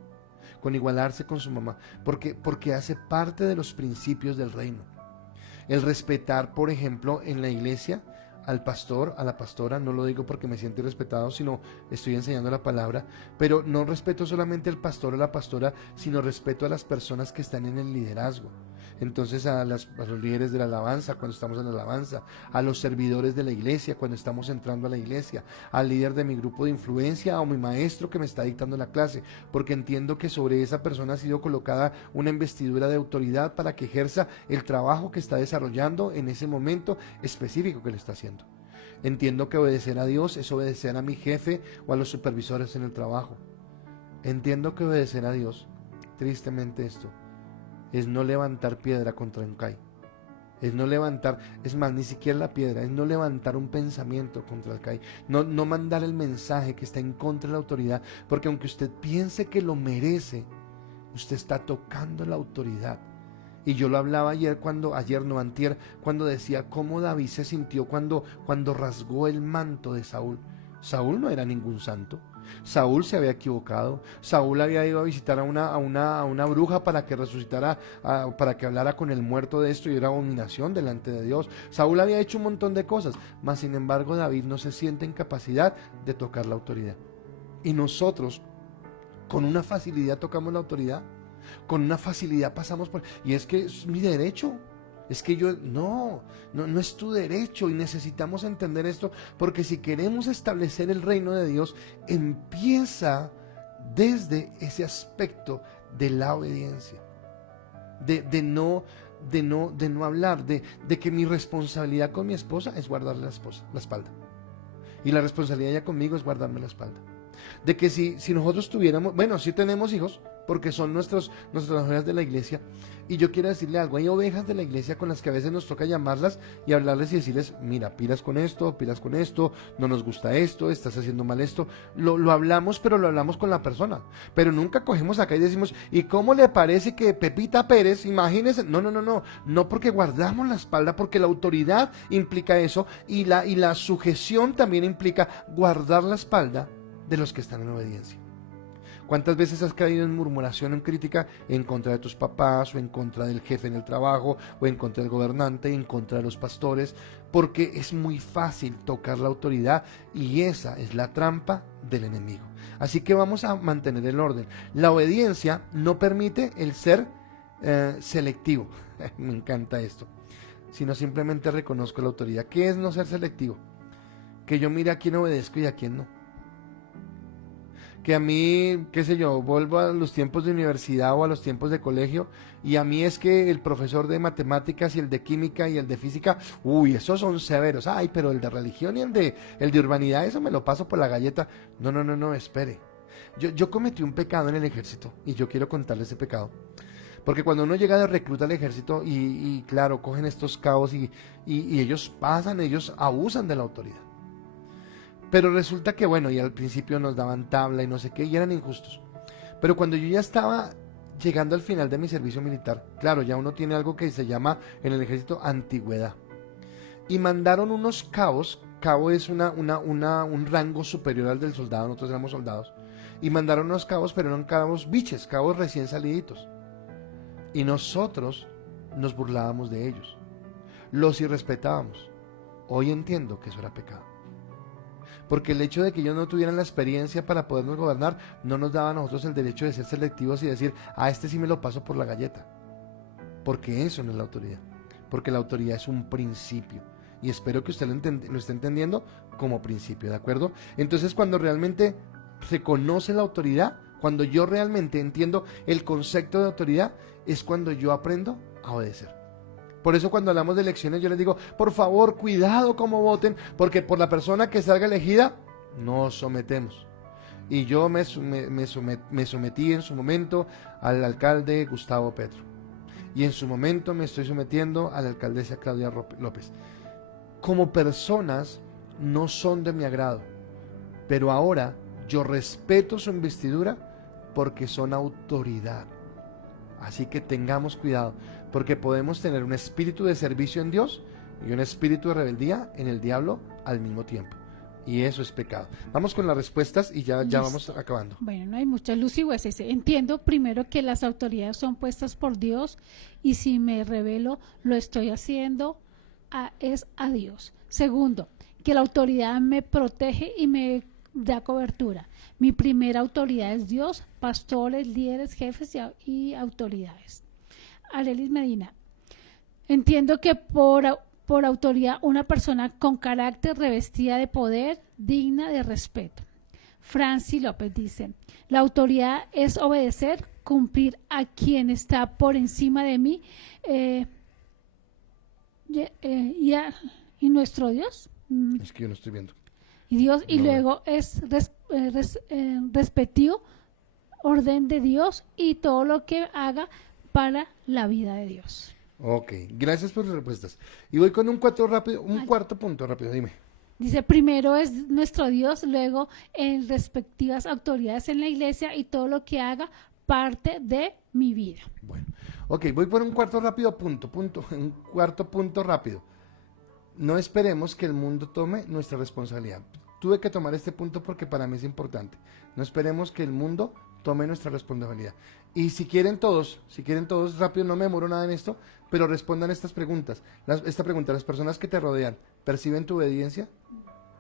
con igualarse con su mamá, porque hace parte de los principios del reino. El respetar, por ejemplo, en la iglesia, al pastor, a la pastora, no lo digo porque me siento irrespetado, sino estoy enseñando la palabra, pero no respeto solamente al pastor o la pastora, sino respeto a las personas que están en el liderazgo. Entonces a los líderes de la alabanza cuando estamos en la alabanza, a los servidores de la iglesia cuando estamos entrando a la iglesia, al líder de mi grupo de influencia o mi maestro que me está dictando la clase, porque entiendo que sobre esa persona ha sido colocada una investidura de autoridad para que ejerza el trabajo que está desarrollando en ese momento específico que le está haciendo. Entiendo que obedecer a Dios es obedecer a mi jefe o a los supervisores en el trabajo. Entiendo que obedecer a Dios, tristemente esto, es no levantar piedra contra un CAI. Es no levantar, es más, ni siquiera la piedra, es no levantar un pensamiento contra el CAI. No mandar el mensaje que está en contra de la autoridad, porque aunque usted piense que lo merece, usted está tocando la autoridad. Y yo lo hablaba antier, cuando decía cómo David se sintió cuando rasgó el manto de Saúl. Saúl no era ningún santo. Saúl se había equivocado. Saúl había ido a visitar a una bruja para que resucitara, para que hablara con el muerto de esto, y era abominación delante de Dios. Saúl había hecho un montón de cosas, mas sin embargo David no se siente en capacidad de tocar la autoridad. Y nosotros con una facilidad tocamos la autoridad, con una facilidad pasamos por... Y es que es mi derecho. Es que no es tu derecho, y necesitamos entender esto, porque si queremos establecer el reino de Dios, empieza desde ese aspecto de la obediencia, de no hablar, de que mi responsabilidad con mi esposa es guardarle la espalda, y la responsabilidad ya conmigo es guardarme la espalda. De que si nosotros tuviéramos, bueno, sí tenemos hijos, porque son nuestras ovejas de la iglesia. Y yo quiero decirle algo, hay ovejas de la iglesia con las que a veces nos toca llamarlas y hablarles y decirles, mira, pilas con esto, no nos gusta esto, estás haciendo mal esto. Lo hablamos, pero lo hablamos con la persona. Pero nunca cogemos acá y decimos, ¿y cómo le parece que Pepita Pérez, imagínese? No, porque guardamos la espalda, porque la autoridad implica eso y la sujeción también implica guardar la espalda de los que están en obediencia. ¿Cuántas veces has caído en murmuración o en crítica en contra de tus papás o en contra del jefe en el trabajo o en contra del gobernante, en contra de los pastores? Porque es muy fácil tocar la autoridad y esa es la trampa del enemigo. Así que vamos a mantener el orden. La obediencia no permite el ser selectivo. Me encanta esto. Sino simplemente reconozco la autoridad. ¿Qué es no ser selectivo? Que yo mire a quién obedezco y a quién no. Que a mí, qué sé yo, vuelvo a los tiempos de universidad o a los tiempos de colegio y a mí es que el profesor de matemáticas y el de química y el de física, uy, esos son severos, ay, pero el de religión y el de urbanidad, eso me lo paso por la galleta. No, espere. Yo cometí un pecado en el ejército y yo quiero contarle ese pecado. Porque cuando uno llega de recluta al ejército y claro, cogen estos cabos y ellos abusan de la autoridad. Pero resulta que bueno, y al principio nos daban tabla y no sé qué, y eran injustos. Pero cuando yo ya estaba llegando al final de mi servicio militar, claro, ya uno tiene algo que se llama en el ejército antigüedad. Y mandaron unos cabos, cabo es un rango superior al del soldado, nosotros éramos soldados. Y mandaron unos cabos, pero eran cabos biches, cabos recién saliditos. Y nosotros nos burlábamos de ellos, los irrespetábamos. Hoy entiendo que eso era pecado. Porque el hecho de que ellos no tuvieran la experiencia para podernos gobernar, no nos daba a nosotros el derecho de ser selectivos y decir, a este sí me lo paso por la galleta. Porque eso no es la autoridad. Porque la autoridad es un principio. Y espero que usted lo esté entendiendo como principio, ¿de acuerdo? Entonces, cuando realmente reconoce la autoridad, cuando yo realmente entiendo el concepto de autoridad, es cuando yo aprendo a obedecer. Por eso cuando hablamos de elecciones yo les digo, por favor, cuidado cómo voten, porque por la persona que salga elegida, nos sometemos. Y yo me sometí en su momento al alcalde Gustavo Petro. Y en su momento me estoy sometiendo a la alcaldesa Claudia López. Como personas no son de mi agrado, pero ahora yo respeto su investidura porque son autoridad. Así que tengamos cuidado, porque podemos tener un espíritu de servicio en Dios y un espíritu de rebeldía en el diablo al mismo tiempo. Y eso es pecado. Vamos con las respuestas y ya vamos acabando. Bueno, no hay mucha luz y huesos. Entiendo primero que las autoridades son puestas por Dios y si me rebelo, lo estoy haciendo es a Dios. Segundo, que la autoridad me protege y me da cobertura. Mi primera autoridad es Dios, pastores, líderes, jefes y autoridades. Arelis Medina, entiendo que por autoridad una persona con carácter revestida de poder, digna de respeto. Franci López dice, la autoridad es obedecer, cumplir a quien está por encima de mí y nuestro Dios. Es que yo no estoy viendo. Y Dios, y luego es respectivo orden de Dios y todo lo que haga para la vida de Dios. Ok, gracias por las respuestas. Y voy con un cuarto punto rápido, dime. Dice, primero es nuestro Dios, luego en respectivas autoridades en la iglesia y todo lo que haga parte de mi vida. Bueno, ok, voy por un cuarto punto rápido. No esperemos que el mundo tome nuestra responsabilidad. Tuve que tomar este punto porque para mí es importante. No esperemos que el mundo tome nuestra responsabilidad. Y si quieren todos rápido, no me demoro nada en esto, pero respondan estas preguntas. Esta pregunta, ¿las personas que te rodean perciben tu obediencia?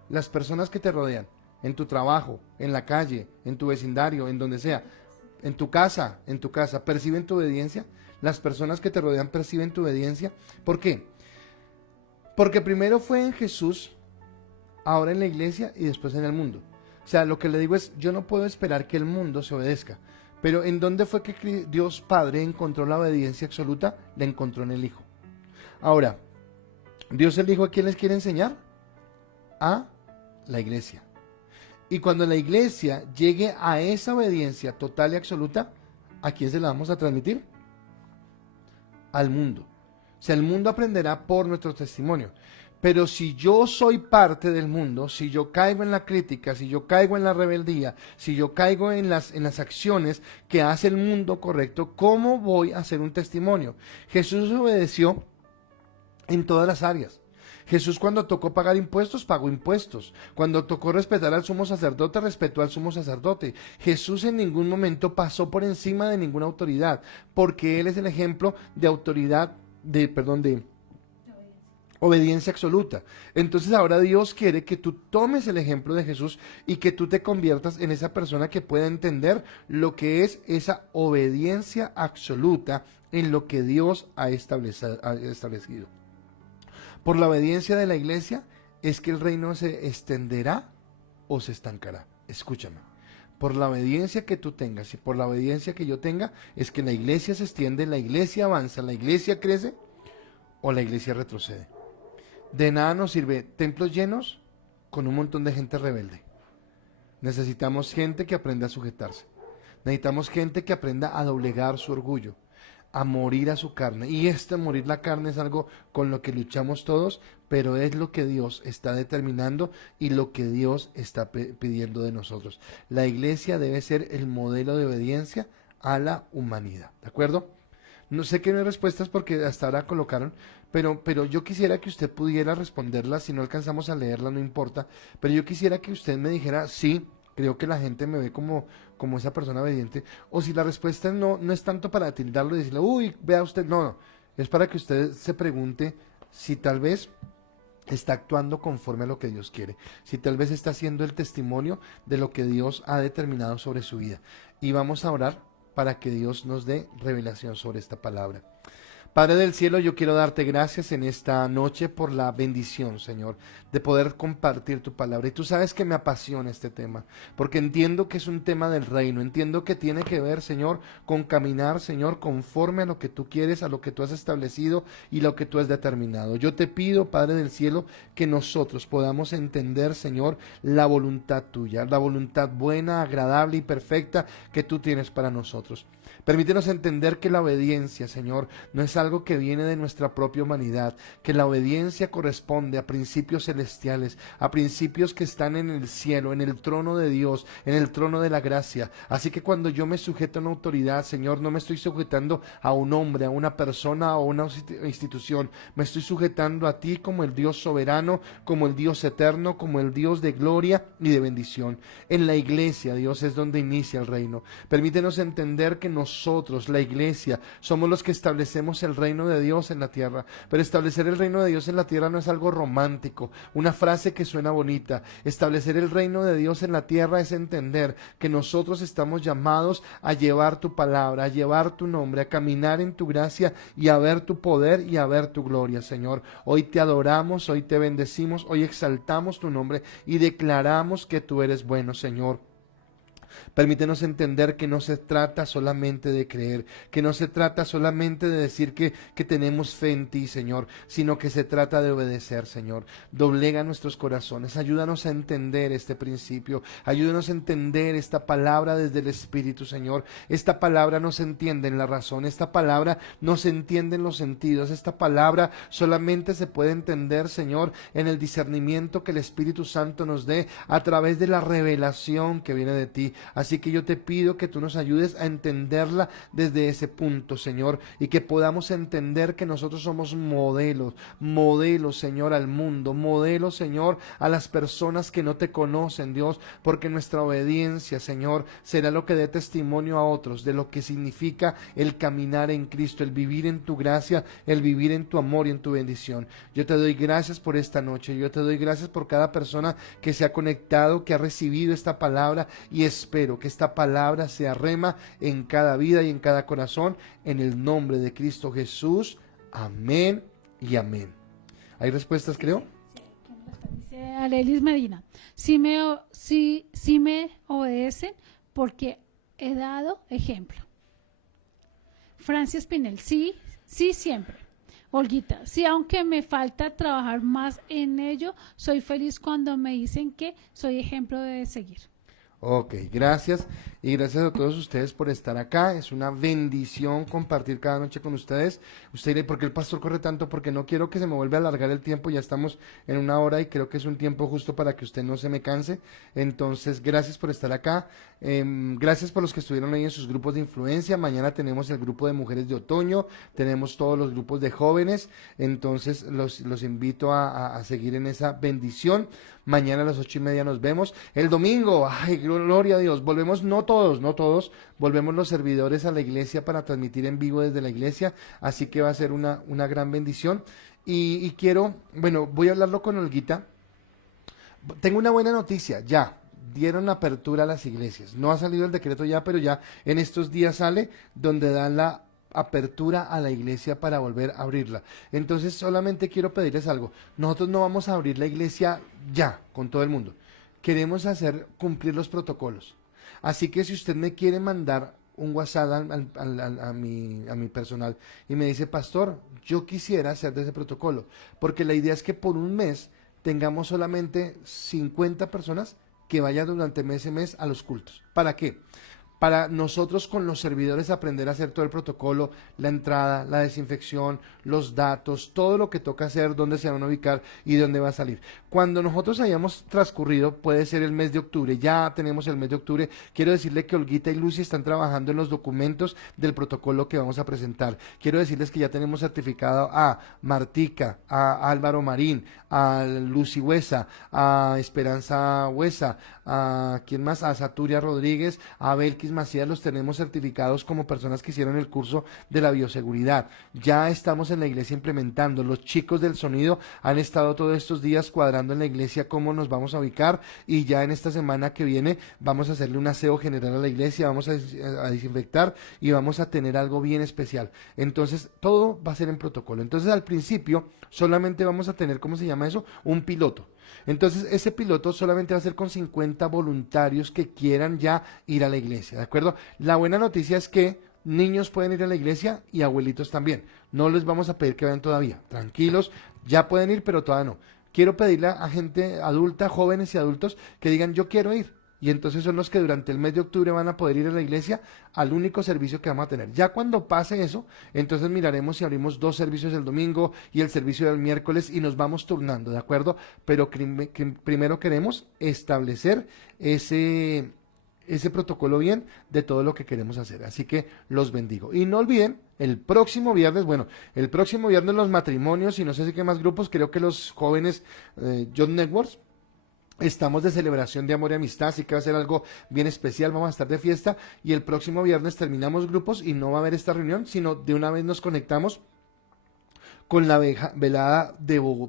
Las personas que te rodean, en tu trabajo, en la calle, en tu vecindario, en donde sea, en tu casa, ¿perciben tu obediencia? Las personas que te rodean perciben tu obediencia. ¿Por qué? Porque primero fue en Jesús, ahora en la iglesia y después en el mundo. O sea, lo que le digo es, yo no puedo esperar que el mundo se obedezca. Pero ¿en dónde fue que Dios Padre encontró la obediencia absoluta? La encontró en el Hijo. Ahora, Dios el Hijo, ¿a quién les quiere enseñar? A la iglesia. Y cuando la iglesia llegue a esa obediencia total y absoluta, ¿a quién se la vamos a transmitir? Al mundo. O sea, el mundo aprenderá por nuestro testimonio. Pero si yo soy parte del mundo, si yo caigo en la crítica, si yo caigo en la rebeldía, si yo caigo en las acciones que hace el mundo correcto, ¿cómo voy a hacer un testimonio? Jesús obedeció en todas las áreas. Jesús, cuando tocó pagar impuestos, pagó impuestos. Cuando tocó respetar al sumo sacerdote, respetó al sumo sacerdote. Jesús en ningún momento pasó por encima de ninguna autoridad, porque Él es el ejemplo de autoridad, de obediencia absoluta. Entonces ahora Dios quiere que tú tomes el ejemplo de Jesús y que tú te conviertas en esa persona que pueda entender lo que es esa obediencia absoluta en lo que Dios ha establecido. Por la obediencia de la iglesia es que el reino se extenderá o se estancará. Escúchame. Por la obediencia que tú tengas y por la obediencia que yo tenga, es que la iglesia se extiende, la iglesia avanza, la iglesia crece o la iglesia retrocede. De nada nos sirve templos llenos con un montón de gente rebelde. Necesitamos gente que aprenda a sujetarse. Necesitamos gente que aprenda a doblegar su orgullo, a morir a su carne. Y morir la carne es algo con lo que luchamos todos, pero es lo que Dios está determinando y lo que Dios está pidiendo de nosotros. La iglesia debe ser el modelo de obediencia a la humanidad. ¿De acuerdo? No sé qué no hay respuestas porque hasta ahora colocaron, pero yo quisiera que usted pudiera responderlas. Si no alcanzamos a leerla, no importa. Pero yo quisiera que usted me dijera, sí, creo que la gente me ve como esa persona obediente. O si la respuesta no es tanto para tildarlo y decirle, uy, vea usted. No. Es para que usted se pregunte si tal vez está actuando conforme a lo que Dios quiere. Si tal vez está haciendo el testimonio de lo que Dios ha determinado sobre su vida. Y vamos a orar para que Dios nos dé revelación sobre esta palabra. Padre del cielo, yo quiero darte gracias en esta noche por la bendición, Señor, de poder compartir tu palabra. Y tú sabes que me apasiona este tema, porque entiendo que es un tema del reino, entiendo que tiene que ver, Señor, con caminar, Señor, conforme a lo que tú quieres, a lo que tú has establecido y lo que tú has determinado. Yo te pido, Padre del cielo, que nosotros podamos entender, Señor, la voluntad tuya, la voluntad buena, agradable y perfecta que tú tienes para nosotros. Permítenos entender que la obediencia, Señor, no es algo que viene de nuestra propia humanidad, que la obediencia corresponde a principios celestiales, a principios que están en el cielo, en el trono de Dios, en el trono de la gracia. Así que cuando yo me sujeto a una autoridad, Señor, no me estoy sujetando a un hombre, a una persona o a una institución, me estoy sujetando a ti como el Dios soberano, como el Dios eterno, como el Dios de gloria y de bendición. En la iglesia, Dios, es donde inicia el reino. Permítenos entender que nosotros, la iglesia, somos los que establecemos el reino de Dios en la tierra. Pero establecer el reino de Dios en la tierra no es algo romántico, una frase que suena bonita. Establecer el reino de Dios en la tierra es entender que nosotros estamos llamados a llevar tu palabra, a llevar tu nombre, a caminar en tu gracia y a ver tu poder y a ver tu gloria, Señor. Hoy te adoramos, hoy te bendecimos, hoy exaltamos tu nombre y declaramos que tú eres bueno, Señor. Permítenos entender que no se trata solamente de creer, que no se trata solamente de decir que tenemos fe en ti, Señor, sino que se trata de obedecer, Señor. Doblega nuestros corazones, ayúdanos a entender este principio, ayúdanos a entender esta palabra desde el Espíritu, Señor. Esta palabra no se entiende en la razón, esta palabra no se entiende en los sentidos, esta palabra solamente se puede entender, Señor, en el discernimiento que el Espíritu Santo nos dé a través de la revelación que viene de ti. Así que yo te pido que tú nos ayudes a entenderla desde ese punto, Señor, y que podamos entender que nosotros somos modelos, Señor, al mundo, modelos, Señor, a las personas que no te conocen, Dios, porque nuestra obediencia, Señor, será lo que dé testimonio a otros de lo que significa el caminar en Cristo, el vivir en tu gracia, el vivir en tu amor y en tu bendición. Yo te doy gracias por esta noche, yo te doy gracias por cada persona que se ha conectado, que ha recibido esta palabra, y espero que esta palabra sea rema en cada vida y en cada corazón, en el nombre de Cristo Jesús. Amén y amén. ¿Hay respuestas, creo? Dice Alelis Medina, sí me obedecen porque he dado ejemplo. Francia Espinel, sí, siempre. Olguita, sí, aunque me falta trabajar más en ello, soy feliz cuando me dicen que soy ejemplo de seguir. Ok, gracias y gracias a todos ustedes por estar acá. Es una bendición compartir cada noche con ustedes. Usted dirá, ¿por qué el pastor corre tanto? Porque no quiero que se me vuelva a alargar el tiempo. Ya estamos en una hora y creo que es un tiempo justo para que usted no se me canse. Entonces, gracias por estar acá. Gracias por los que estuvieron ahí en sus grupos de influencia. Mañana tenemos el grupo de mujeres de otoño. Tenemos todos los grupos de jóvenes. Entonces, los invito a seguir en esa bendición. Mañana a las 8:30 nos vemos. El domingo, ay, gloria a Dios, volvemos, no todos, volvemos los servidores a la iglesia para transmitir en vivo desde la iglesia, así que va a ser una gran bendición. Y quiero, bueno, voy a hablarlo con Olguita. Tengo una buena noticia, ya. Dieron apertura a las iglesias. No ha salido el decreto ya, pero ya en estos días sale donde dan la apertura a la iglesia para volver a abrirla. Entonces solamente quiero pedirles algo. Nosotros no vamos a abrir la iglesia ya con todo el mundo. Queremos hacer cumplir los protocolos. Así que si usted me quiere mandar un WhatsApp a mi personal y me dice, pastor, yo quisiera hacer de ese protocolo, porque la idea es que por un mes tengamos solamente 50 personas que vayan durante mes y mes a los cultos. ¿Para qué? Para nosotros con los servidores aprender a hacer todo el protocolo, la entrada, la desinfección, los datos, todo lo que toca hacer, dónde se van a ubicar y dónde va a salir. Cuando nosotros hayamos transcurrido, puede ser el mes de octubre, ya tenemos el mes de octubre, quiero decirle que Olguita y Lucy están trabajando en los documentos del protocolo que vamos a presentar. Quiero decirles que ya tenemos certificado a Martica, a Álvaro Marín, a Lucy Huesa, a Esperanza Huesa, a ¿quién más? A Saturia Rodríguez, a Belkis Macías, los tenemos certificados como personas que hicieron el curso de la bioseguridad. Ya estamos en la iglesia implementando. Los chicos del sonido han estado todos estos días cuadrando en la iglesia cómo nos vamos a ubicar y ya en esta semana que viene vamos a hacerle un aseo general a la iglesia, vamos a desinfectar y vamos a tener algo bien especial. Entonces todo va a ser en protocolo. Entonces al principio solamente vamos a tener, ¿cómo se llama eso? Un piloto. Entonces ese piloto solamente va a ser con 50 voluntarios que quieran ya ir a la iglesia, ¿de acuerdo? La buena noticia es que niños pueden ir a la iglesia y abuelitos también. No les vamos a pedir que vayan todavía, tranquilos, ya pueden ir, pero todavía no. Quiero pedirle a gente adulta, jóvenes y adultos, que digan yo quiero ir. Y entonces son los que durante el mes de octubre van a poder ir a la iglesia al único servicio que vamos a tener. Ya cuando pase eso, entonces miraremos si abrimos 2 servicios el domingo y el servicio del miércoles y nos vamos turnando, ¿de acuerdo? Pero primero queremos establecer ese protocolo bien de todo lo que queremos hacer. Así que los bendigo. Y no olviden, el próximo viernes los matrimonios y no sé si qué más grupos, creo que los jóvenes John Networks, estamos de celebración de amor y amistad, así que va a ser algo bien especial, vamos a estar de fiesta y el próximo viernes terminamos grupos y no va a haber esta reunión, sino de una vez nos conectamos con la velada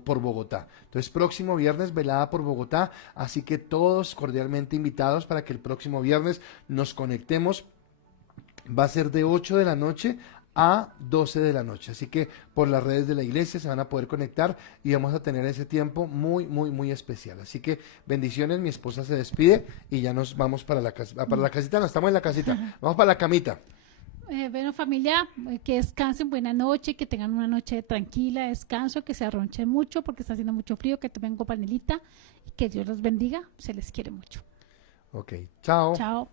por Bogotá. Entonces, próximo viernes, velada por Bogotá, así que todos cordialmente invitados para que el próximo viernes nos conectemos. Va a ser de 8 de la noche a 12 de la noche, así que por las redes de la iglesia se van a poder conectar y vamos a tener ese tiempo muy, muy, muy especial. Así que bendiciones, mi esposa se despide y ya nos vamos para la casita, no estamos en la casita, vamos para la camita. Bueno, familia, que descansen, buena noche, que tengan una noche tranquila, descanso, que se arronchen mucho porque está haciendo mucho frío, que tomen copanelita y que Dios los bendiga, se les quiere mucho. Ok, chao. Chao.